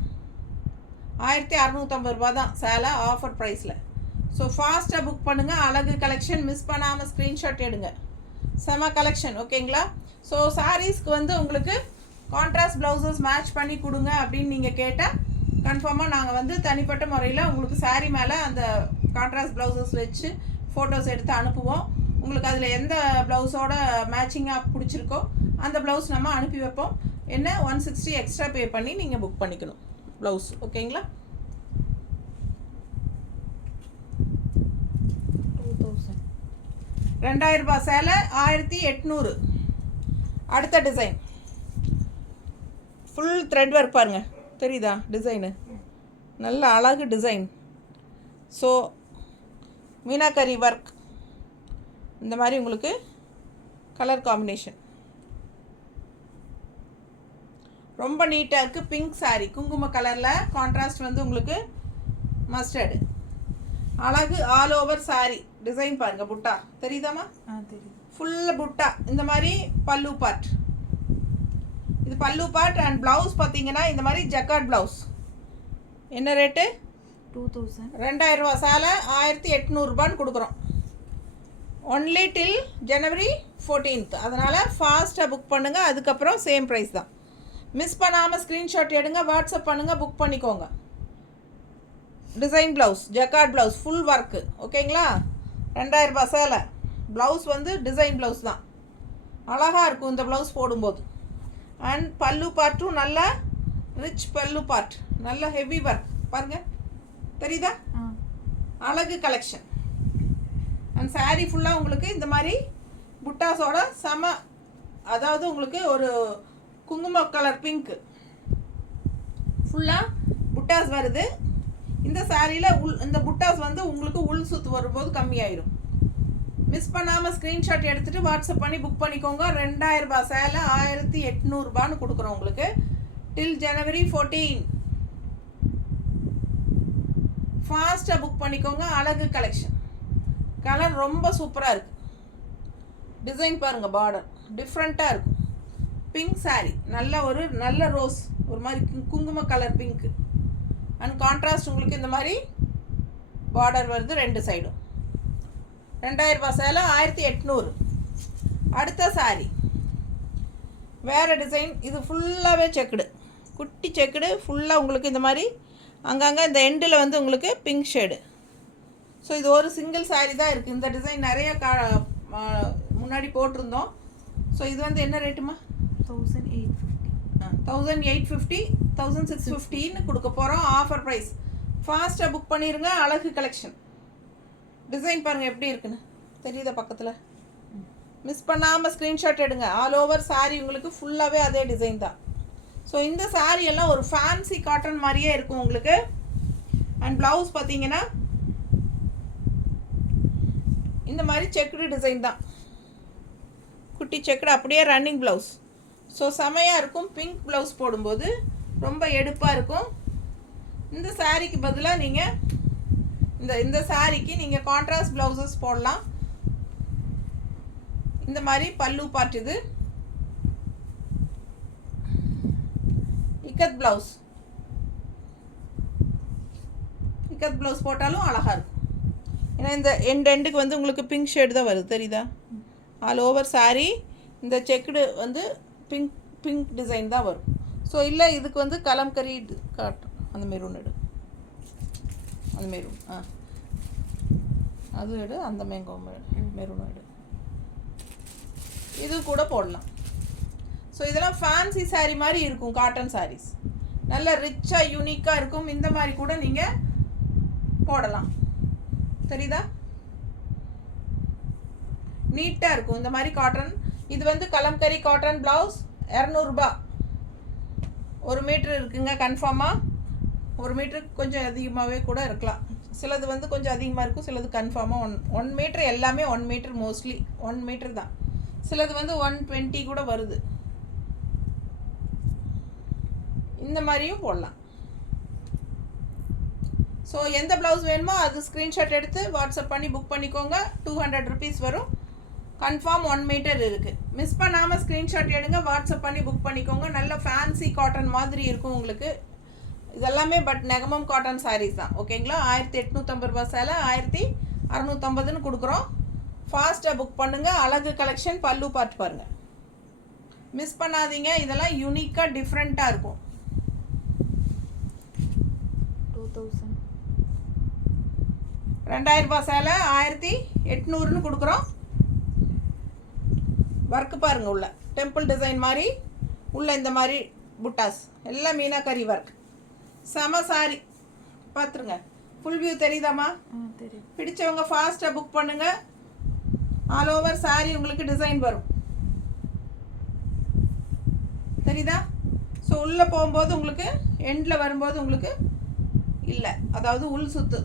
1650 ரூபா தான் சேலை ஆஃபர் ப்ரைஸில். ஸோ ஃபாஸ்ட்டாக புக் பண்ணுங்கள். அழகு கலெக்ஷன் மிஸ் பண்ணாமல் ஸ்க்ரீன்ஷாட் எடுங்க. செம கலெக்ஷன், ஓகேங்களா? ஸோ சாரீஸ்க்கு வந்து உங்களுக்கு கான்ட்ராஸ்ட் ப்ளவுசஸ் மேட்ச் பண்ணி கொடுங்க அப்படின்னு நீங்கள் கேட்டால் கன்ஃபார்மாக நாங்கள் வந்து தனிப்பட்ட முறையில் உங்களுக்கு சாரீ மேலே அந்த கான்ட்ராஸ்ட் ப்ளவுசஸ் வச்சு ஃபோட்டோஸ் எடுத்து அனுப்புவோம். உங்களுக்கு அதில் எந்த ப்ளவுஸோட மேட்சிங்காக பிடிச்சிருக்கோ அந்த ப்ளவுஸ் நம்ம அனுப்பி வைப்போம். என்ன 160 எக்ஸ்ட்ரா பே பண்ணி நீங்கள் புக் பண்ணிக்கணும் ப்ளவுஸ், ஓகேங்களா? 2000 ரூபா சேலை 1800. அடுத்த டிசைன் ஃபுல் த்ரெட் ஒர்க் பாருங்கள், தெரியுதா டிசைனு? நல்ல அழகு டிசைன். ஸோ மீனாக்கரி ஒர்க் இந்த மாதிரி உங்களுக்கு கலர் காம்பினேஷன் ரொம்ப நீட்டாக இருக்குது. பிங்க் சாரீ குங்கும கலரில், கான்ட்ராஸ்ட் வந்து உங்களுக்கு மஸ்டர்டு. அழகு ஆல் ஓவர் சாரீ டிசைன் பாருங்கள். புட்டா தெரியுதாம்மா? தெரியுது. ஃபுல் புட்டா. இந்த மாதிரி பல்லு பார்ட், இது பல்லு பார்ட். அண்ட் ப்ளவுஸ் பார்த்தீங்கன்னா இந்த மாதிரி ஜக்கார்ட் ப்ளவுஸ். என்ன ரேட்டு? 2000. 2000 ரூபா சேலை 1800 ரூபான்னு கொடுக்குறோம். ஒன்லி டில் ஜனவரி 14th. அதனால் ஃபாஸ்ட்டாக புக் பண்ணுங்கள். அதுக்கப்புறம் சேம் ப்ரைஸ் தான். மிஸ் பண்ணாமல் ஸ்க்ரீன்ஷாட் எடுங்க, வாட்ஸ்அப் பண்ணுங்கள், புக் பண்ணிக்கோங்க. Design blouse, jacquard blouse, full work, ஓகேங்களா? 2000 ரூபா சேலை. ப்ளவுஸ் வந்து டிசைன் ப்ளவுஸ் தான், அழகாக இருக்கும் இந்த ப்ளவுஸ் போடும்போது. அண்ட் பல்லு பார்ட்டும் நல்ல ரிச் பல்லு பார்ட், நல்ல ஹெவி ஒர்க் பாருங்கள், தெரியுதா? அழகு கலெக்ஷன். அண்ட் சாரீ ஃபுல்லாக உங்களுக்கு இந்த மாதிரி புட்டாஸோட செம, அதாவது உங்களுக்கு ஒரு குங்கும கலர் பிங்க்கு ஃபுல்லாக புட்டாஸ் வருது. இந்த சாரியில் இந்த புட்டாஸ் வந்து உங்களுக்கு உள் சுற்று வரும்போது கம்மியாயிடும். மிஸ் பண்ணாமல் ஸ்க்ரீன்ஷாட் எடுத்துகிட்டு வாட்ஸ்அப் பண்ணி புக் பண்ணிக்கோங்க. 2000 ரூபா சேலை 1800 ரூபான்னு கொடுக்குறோம் உங்களுக்கு டில் ஜனவரி 14. ஃபாஸ்ட்டாக புக் பண்ணிக்கோங்க. அழகு கலெக்ஷன். கலர் ரொம்ப சூப்பராக இருக்குது. டிசைன் பாருங்கள், பார்டர் டிஃப்ரெண்ட்டாக இருக்கும். பிங்க் சாரீ, நல்ல ரோஸ், ஒரு மாதிரி குங்கும கலர் பிங்க்கு. அண்ட் கான்ட்ராஸ்ட் உங்களுக்கு இந்த மாதிரி பார்டர் வருது 2 சைடும். 2000 ரூபா சேலை 1800. அடுத்த சாரீ வேறு டிசைன். இது ஃபுல்லாகவே செக்குடு, குட்டி செக்குடு ஃபுல்லாக உங்களுக்கு இந்த மாதிரி அங்கங்கே இந்த எண்டில் வந்து உங்களுக்கு பிங்க் ஷேடு. ஸோ இது ஒரு சிங்கிள் சாரீ தான் இருக்குது. இந்த டிசைன் நிறைய முன்னாடி போட்டிருந்தோம். ஸோ இது வந்து என்ன ரேட்டுமா? 1850, 1650ன்னு கொடுக்க போகிறோம். Offer price. ஃபாஸ்ட்டாக புக் பண்ணிடுங்க. அழகு கலெக்ஷன். டிசைன் பாருங்கள் எப்படி இருக்குன்னு, தெரியுதா பக்கத்தில்? மிஸ் பண்ணாமல் ஸ்க்ரீன்ஷாட் எடுங்க. ஆல் ஓவர் சாரீ உங்களுக்கு ஃபுல்லாகவே அதே டிசைன் தான். ஸோ இந்த சாரீ எல்லாம் ஒரு ஃபேன்சி காட்டன் மாதிரியே இருக்கும் உங்களுக்கு. அண்ட் ப்ளவுஸ் பார்த்தீங்கன்னா இந்த மாதிரி செக்குடு டிசைன் தான். குட்டி செக்குடு அப்படியே ரன்னிங் ப்ளவுஸ். ஸோ செமையாக இருக்கும். பிங்க் ப்ளவுஸ் போடும்போது ரொம்ப எடுப்பாக இருக்கும். இந்த சாரீக்கு பதிலாக நீங்கள் இந்த சாரீக்கு நீங்கள் கான்ட்ராஸ்ட் ப்ளவுசஸ் போடலாம். இந்த மாதிரி பல்லு பார்ட் இது இக்கத் ப்ளவுஸ் போட்டாலும் அழகாக இருக்கும். ஏன்னா இந்த எண்டுக்கு வந்து உங்களுக்கு பிங்க் ஷேடு தான் வருது, தெரியுதா? ஆல் ஓவர் சாரீ இந்த செக்குடு வந்து பிங்க் டிசைன் தான் வரும். ஸோ இல்லை இதுக்கு வந்து கலம்கரி காட்டும். அந்த மெரூன் எடு, அந்த மெரூன் அது எடு, அந்த மேங்கோ மெரூன் எடு, இது கூட போடலாம். ஸோ இதெல்லாம் ஃபேன்சி சாரீ மாதிரி இருக்கும். காட்டன் சாரீஸ் நல்ல ரிச்சாக யூனிக்காக இருக்கும். இந்த மாதிரி கூட நீங்கள் போடலாம், தெரியுதா? நீட்டாக இருக்கும் இந்த மாதிரி காட்டன். இது வந்து கலம்கரி காட்டன் ப்ளவுஸ் 200 ரூபா. 1 மீட்ரு இருக்குங்க கன்ஃபார்மாக. 1 மீட்டருக்கு கொஞ்சம் அதிகமாகவே கூட இருக்கலாம். சிலது வந்து கொஞ்சம் அதிகமாக இருக்கும், சிலது கன்ஃபார்மாக 1 மீட்ரு. எல்லாமே 1 மீட்ரு, மோஸ்ட்லி 1 மீட்ரு தான். சிலது வந்து 120 கூட வருது. இந்த மாதிரியும் போடலாம். ஸோ எந்த ப்ளவுஸ் வேணுமோ அது ஸ்க்ரீன்ஷாட் எடுத்து வாட்ஸ்அப் பண்ணி புக் பண்ணிக்கோங்க. 200 ருபீஸ் வரும். கன்ஃபார்ம் 1 மீட்டர் இருக்குது. மிஸ் பண்ணாமல் ஸ்க்ரீன்ஷாட் எடுங்க, வாட்ஸ்அப் பண்ணி புக் பண்ணிக்கோங்க. நல்ல ஃபேன்சி காட்டன் மாதிரி இருக்கும் உங்களுக்கு. இதெல்லாமே பட் நெகமம் காட்டன் சாரீஸ் தான், ஓகேங்களா? 1850 ரூபா சேலை 1650ன்னு கொடுக்குறோம். ஃபாஸ்ட்டாக புக் பண்ணுங்கள். அழகு கலெக்ஷன் பல்லு பார்த்து பாருங்கள், மிஸ் பண்ணாதீங்க. இதெல்லாம் யூனிக்காக டிஃப்ரெண்ட்டாக இருக்கும். 2000 ரூபா சேலை 1800ன்னு கொடுக்குறோம். ஒர்க்கு பாருங்கள், உள்ள டெம்பிள் டிசைன் மாதிரி, உள்ள இந்த மாதிரி புட்டாஸ் எல்லாம் மீனாக்கரி ஒர்க். செம சாரி பார்த்துருங்க. ஃபுல் வியூ தெரியுதாம்மா? தெரியும். பிடிச்சவங்க ஃபாஸ்ட்டாக புக் பண்ணுங்கள். ஆல் ஓவர் சாரி உங்களுக்கு டிசைன் வரும், தெரியுதா? ஸோ உள்ளே போகும்போது உங்களுக்கு எண்டில் வரும்போது உங்களுக்கு இல்லை, அதாவது உள் சுத்து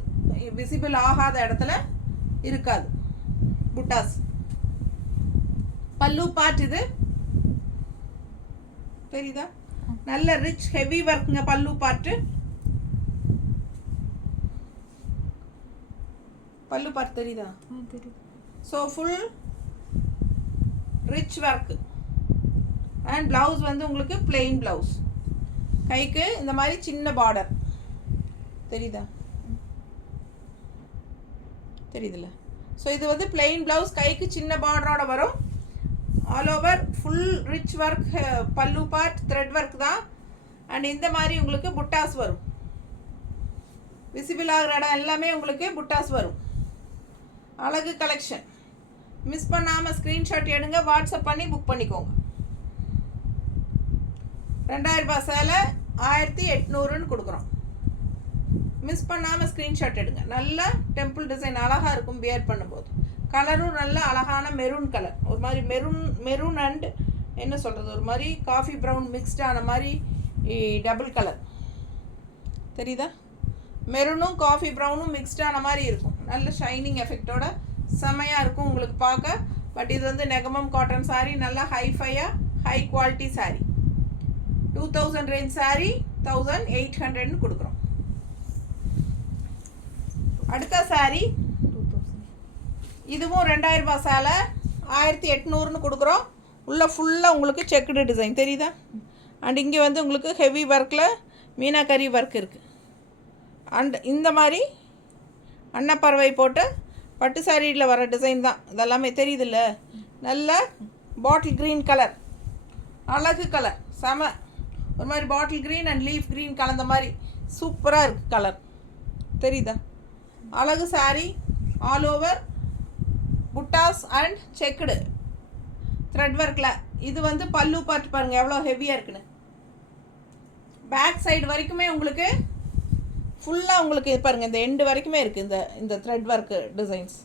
விசிபிள் ஆகாத இடத்துல இருக்காது புட்டாஸ். பல்லு பார்ட் இது தெரியுதா? நல்ல ரிச் ஹெவி ஒர்க்குங்க பல்லு பார்ட். பல்லு பார்ட் தெரியுதா? தெரியும். So full rich work. And blouse வந்து உங்களுக்கு பிளெயின் ப்ளவுஸ். கைக்கு இந்த மாதிரி சின்ன பார்டர் தெரியுதா? தெரியுதுல்ல? ஸோ இது வந்து பிளெயின் ப்ளவுஸ், கைக்கு சின்ன பார்டரோட வரும். All over full rich work. பல்லு பார்ட் த்ரெட் ஒர்க் தான். அண்ட் இந்த மாதிரி உங்களுக்கு புட்டாஸ் வரும். விசிபிள் ஆகிற இடம் எல்லாமே உங்களுக்கு புட்டாஸ் வரும். அழகு கலெக்ஷன். மிஸ் பண்ணாமல் ஸ்க்ரீன்ஷாட் எடுங்க, வாட்ஸ்அப் பண்ணி புக் பண்ணிக்கோங்க. 2000 ரூபா சேலை 1800ன்னு கொடுக்குறோம். மிஸ் பண்ணாமல் ஸ்க்ரீன்ஷாட் எடுங்க. நல்ல டெம்பிள் டிசைன் அழகாக இருக்கும் வியர் பண்ணும்போது. கலரும் நல்ல அழகான மெரூன் கலர். ஒரு மாதிரி மெரூன் அண்ட் என்ன சொல்கிறது, ஒரு மாதிரி காஃபி ப்ரௌன் மிக்ஸ்டான மாதிரி டபுள் கலர் தெரியுதா? மெரூனும் காஃபி ப்ரௌனும் மிக்ஸ்டான மாதிரி இருக்கும். நல்ல ஷைனிங் எஃபெக்டோட செமையாக இருக்கும் உங்களுக்கு பார்க்க. பட் இது வந்து நெகமம் காட்டன் சாரீ, நல்லா ஹைஃபையாக high quality sari. 2000 range sari 1800ன்னு கொடுக்குறோம். அடுத்த சாரீ 2000. இதுவும் 2000 ரூபா சேலை 1800ன்னு கொடுக்குறோம். உள்ளே ஃபுல்லாக உங்களுக்கு செக்குடு டிசைன் தெரியுதா? அண்ட் இங்கே வந்து உங்களுக்கு ஹெவி ஒர்க்கில் மீனாக்கரி ஒர்க் இருக்குது. அண்ட் இந்த மாதிரி அன்னப்பறவை போட்டு பட்டு சாரியில் வர டிசைன் தான் இதெல்லாமே, தெரியுதுல்ல? நல்ல பாட்டில் க்ரீன் கலர், அழகு கலர், செம. ஒரு மாதிரி bottle green and leaf green கலந்த மாதிரி சூப்பராக இருக்குது கலர், தெரியுதா? அழகு sorry. All over buttas and checked thread ஒர்க்கில். இது வந்து பல்லு பார்த்து பாருங்கள் எவ்வளோ ஹெவியாக இருக்குன்னு. பேக் சைடு வரைக்குமே உங்களுக்கு ஃபுல்லாக உங்களுக்கு பாருங்கள் இந்த எண்டு வரைக்குமே இருக்குது இந்த த்ரெட் ஒர்க்கு டிசைன்ஸ்.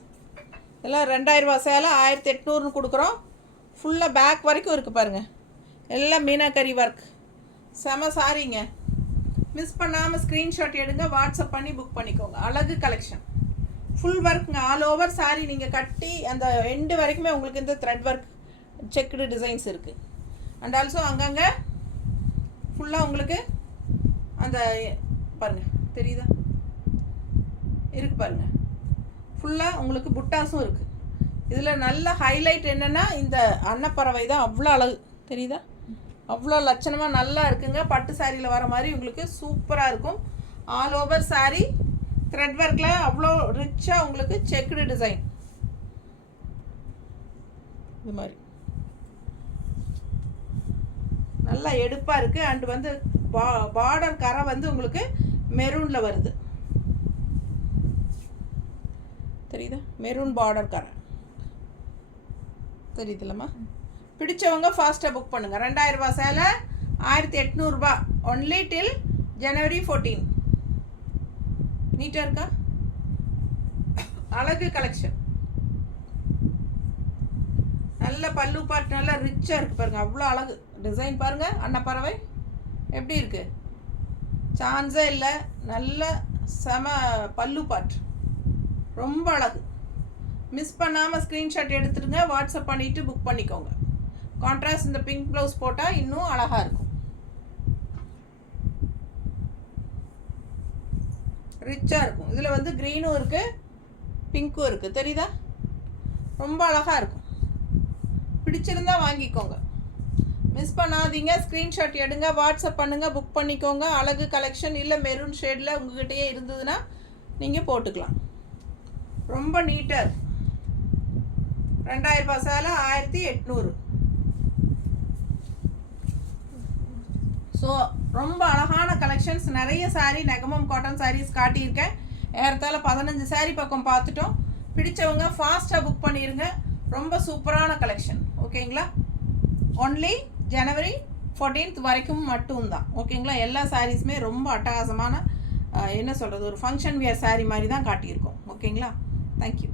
எல்லாம் 2000 ரூபா சேலை 1800ன்னு கொடுக்குறோம். ஃபுல்லாக பேக் வரைக்கும் இருக்குது பாருங்கள், எல்லாம் மீனாக்கரி ஒர்க். செம சாரிங்க. மிஸ் பண்ணாமல் ஸ்க்ரீன்ஷாட் எடுங்க, வாட்ஸ்அப் பண்ணி புக் பண்ணிக்கோங்க. அழகு கலெக்ஷன் ஃபுல் ஒர்க்குங்க. ஆல் ஓவர் சாரி நீங்கள் கட்டி அந்த எண்டு வரைக்குமே உங்களுக்கு இந்த த்ரெட் ஒர்க் செக்குடு டிசைன்ஸ் இருக்குது. அண்ட் ஆல்சோ அங்கங்கே ஃபுல்லாக உங்களுக்கு அந்த பாருங்கள் தெரியுதா இருக்குது பாருங்கள், ஃபுல்லாக உங்களுக்கு புட்டாஸும் இருக்குது. இதில் நல்ல ஹைலைட் என்னென்னா இந்த அன்னப்பறவை தான். அவ்வளோ அழகு தெரியுதா, அவ்வளோ லட்சணமாக நல்லா இருக்குங்க. பட்டு சாரியில் வர மாதிரி உங்களுக்கு சூப்பராக இருக்கும். ஆல் ஓவர் சாரீ த்ரெட் ஒர்க்கில் அவ்வளோ ரிச்சாக உங்களுக்கு செக்குடு டிசைன் இது மாதிரி நல்லா எடுப்பாக இருக்குது. அண்ட் வந்து பார்டர் கரை வந்து உங்களுக்கு மெரூனில் வருது தெரியுதா, மெரூன் பார்டர் கரை தெரியுதுல்லம்மா. பிடிச்சவங்க ஃபாஸ்ட்டாக புக் பண்ணுங்கள். 2000 ரூபா சேலை 1800 ரூபா ஒன்லி டில் January 14. நீட்டாக இருக்கா, அழகு கலெக்ஷன். நல்ல பல்லு பாட்டு நல்லா ரிச்சாக இருக்குது பாருங்கள், அவ்வளோ அழகு டிசைன் பாருங்கள். அன்னப்பறவை எப்படி இருக்குது, சான்ஸே இல்லை. நல்ல செம பல்லு பாட்டு, ரொம்ப அழகு. மிஸ் பண்ணாமல் ஸ்க்ரீன்ஷாட் எடுத்துடுங்க, வாட்ஸ்அப் பண்ணிவிட்டு புக் பண்ணிக்கோங்க. கான்ட்ராஸ்ட் இந்த பிங்க் ப்ளவுஸ் போட்டால் இன்னும் அழகாக இருக்கும், ரிச்சாக இருக்கும். இதில் வந்து க்ரீனும் இருக்குது, பிங்க்கும் இருக்குது தெரியுதா, ரொம்ப அழகாக இருக்கும். பிடிச்சிருந்தா வாங்கிக்கோங்க, மிஸ் பண்ணாதீங்க. ஸ்க்ரீன்ஷாட் எடுங்க, வாட்ஸ்அப் பண்ணுங்கள், புக் பண்ணிக்கோங்க. அழகு கலெக்ஷன் இல்லை மெரூன் ஷேடில் உங்கள்கிட்டயே இருந்ததுன்னா நீங்கள் போட்டுக்கலாம். ரொம்ப நீட்டாக இருக்கும். 2000 ரூபா சேலை 1800. ஸோ ரொம்ப அழகான கலெக்ஷன்ஸ், நிறைய சாரீ நெகமம் காட்டன் சாரீஸ் காட்டியிருக்கேன். ஏறத்தாழ 15 சாரீ பக்கம் பார்த்துட்டோம். பிடிச்சவங்க ஃபாஸ்ட்டாக புக் பண்ணிடுங்க. ரொம்ப சூப்பரான கலெக்ஷன் ஓகேங்களா. ஒன்லி January 14 வரைக்கும் மட்டும்தான் ஓகேங்களா. எல்லா சாரீஸுமே ரொம்ப அட்டகாசமான என்ன சொல்கிறது, ஒரு ஃபங்க்ஷன் வியர் சாரீ மாதிரி தான் காட்டியிருக்கோம் ஓகேங்களா. தேங்க்யூ.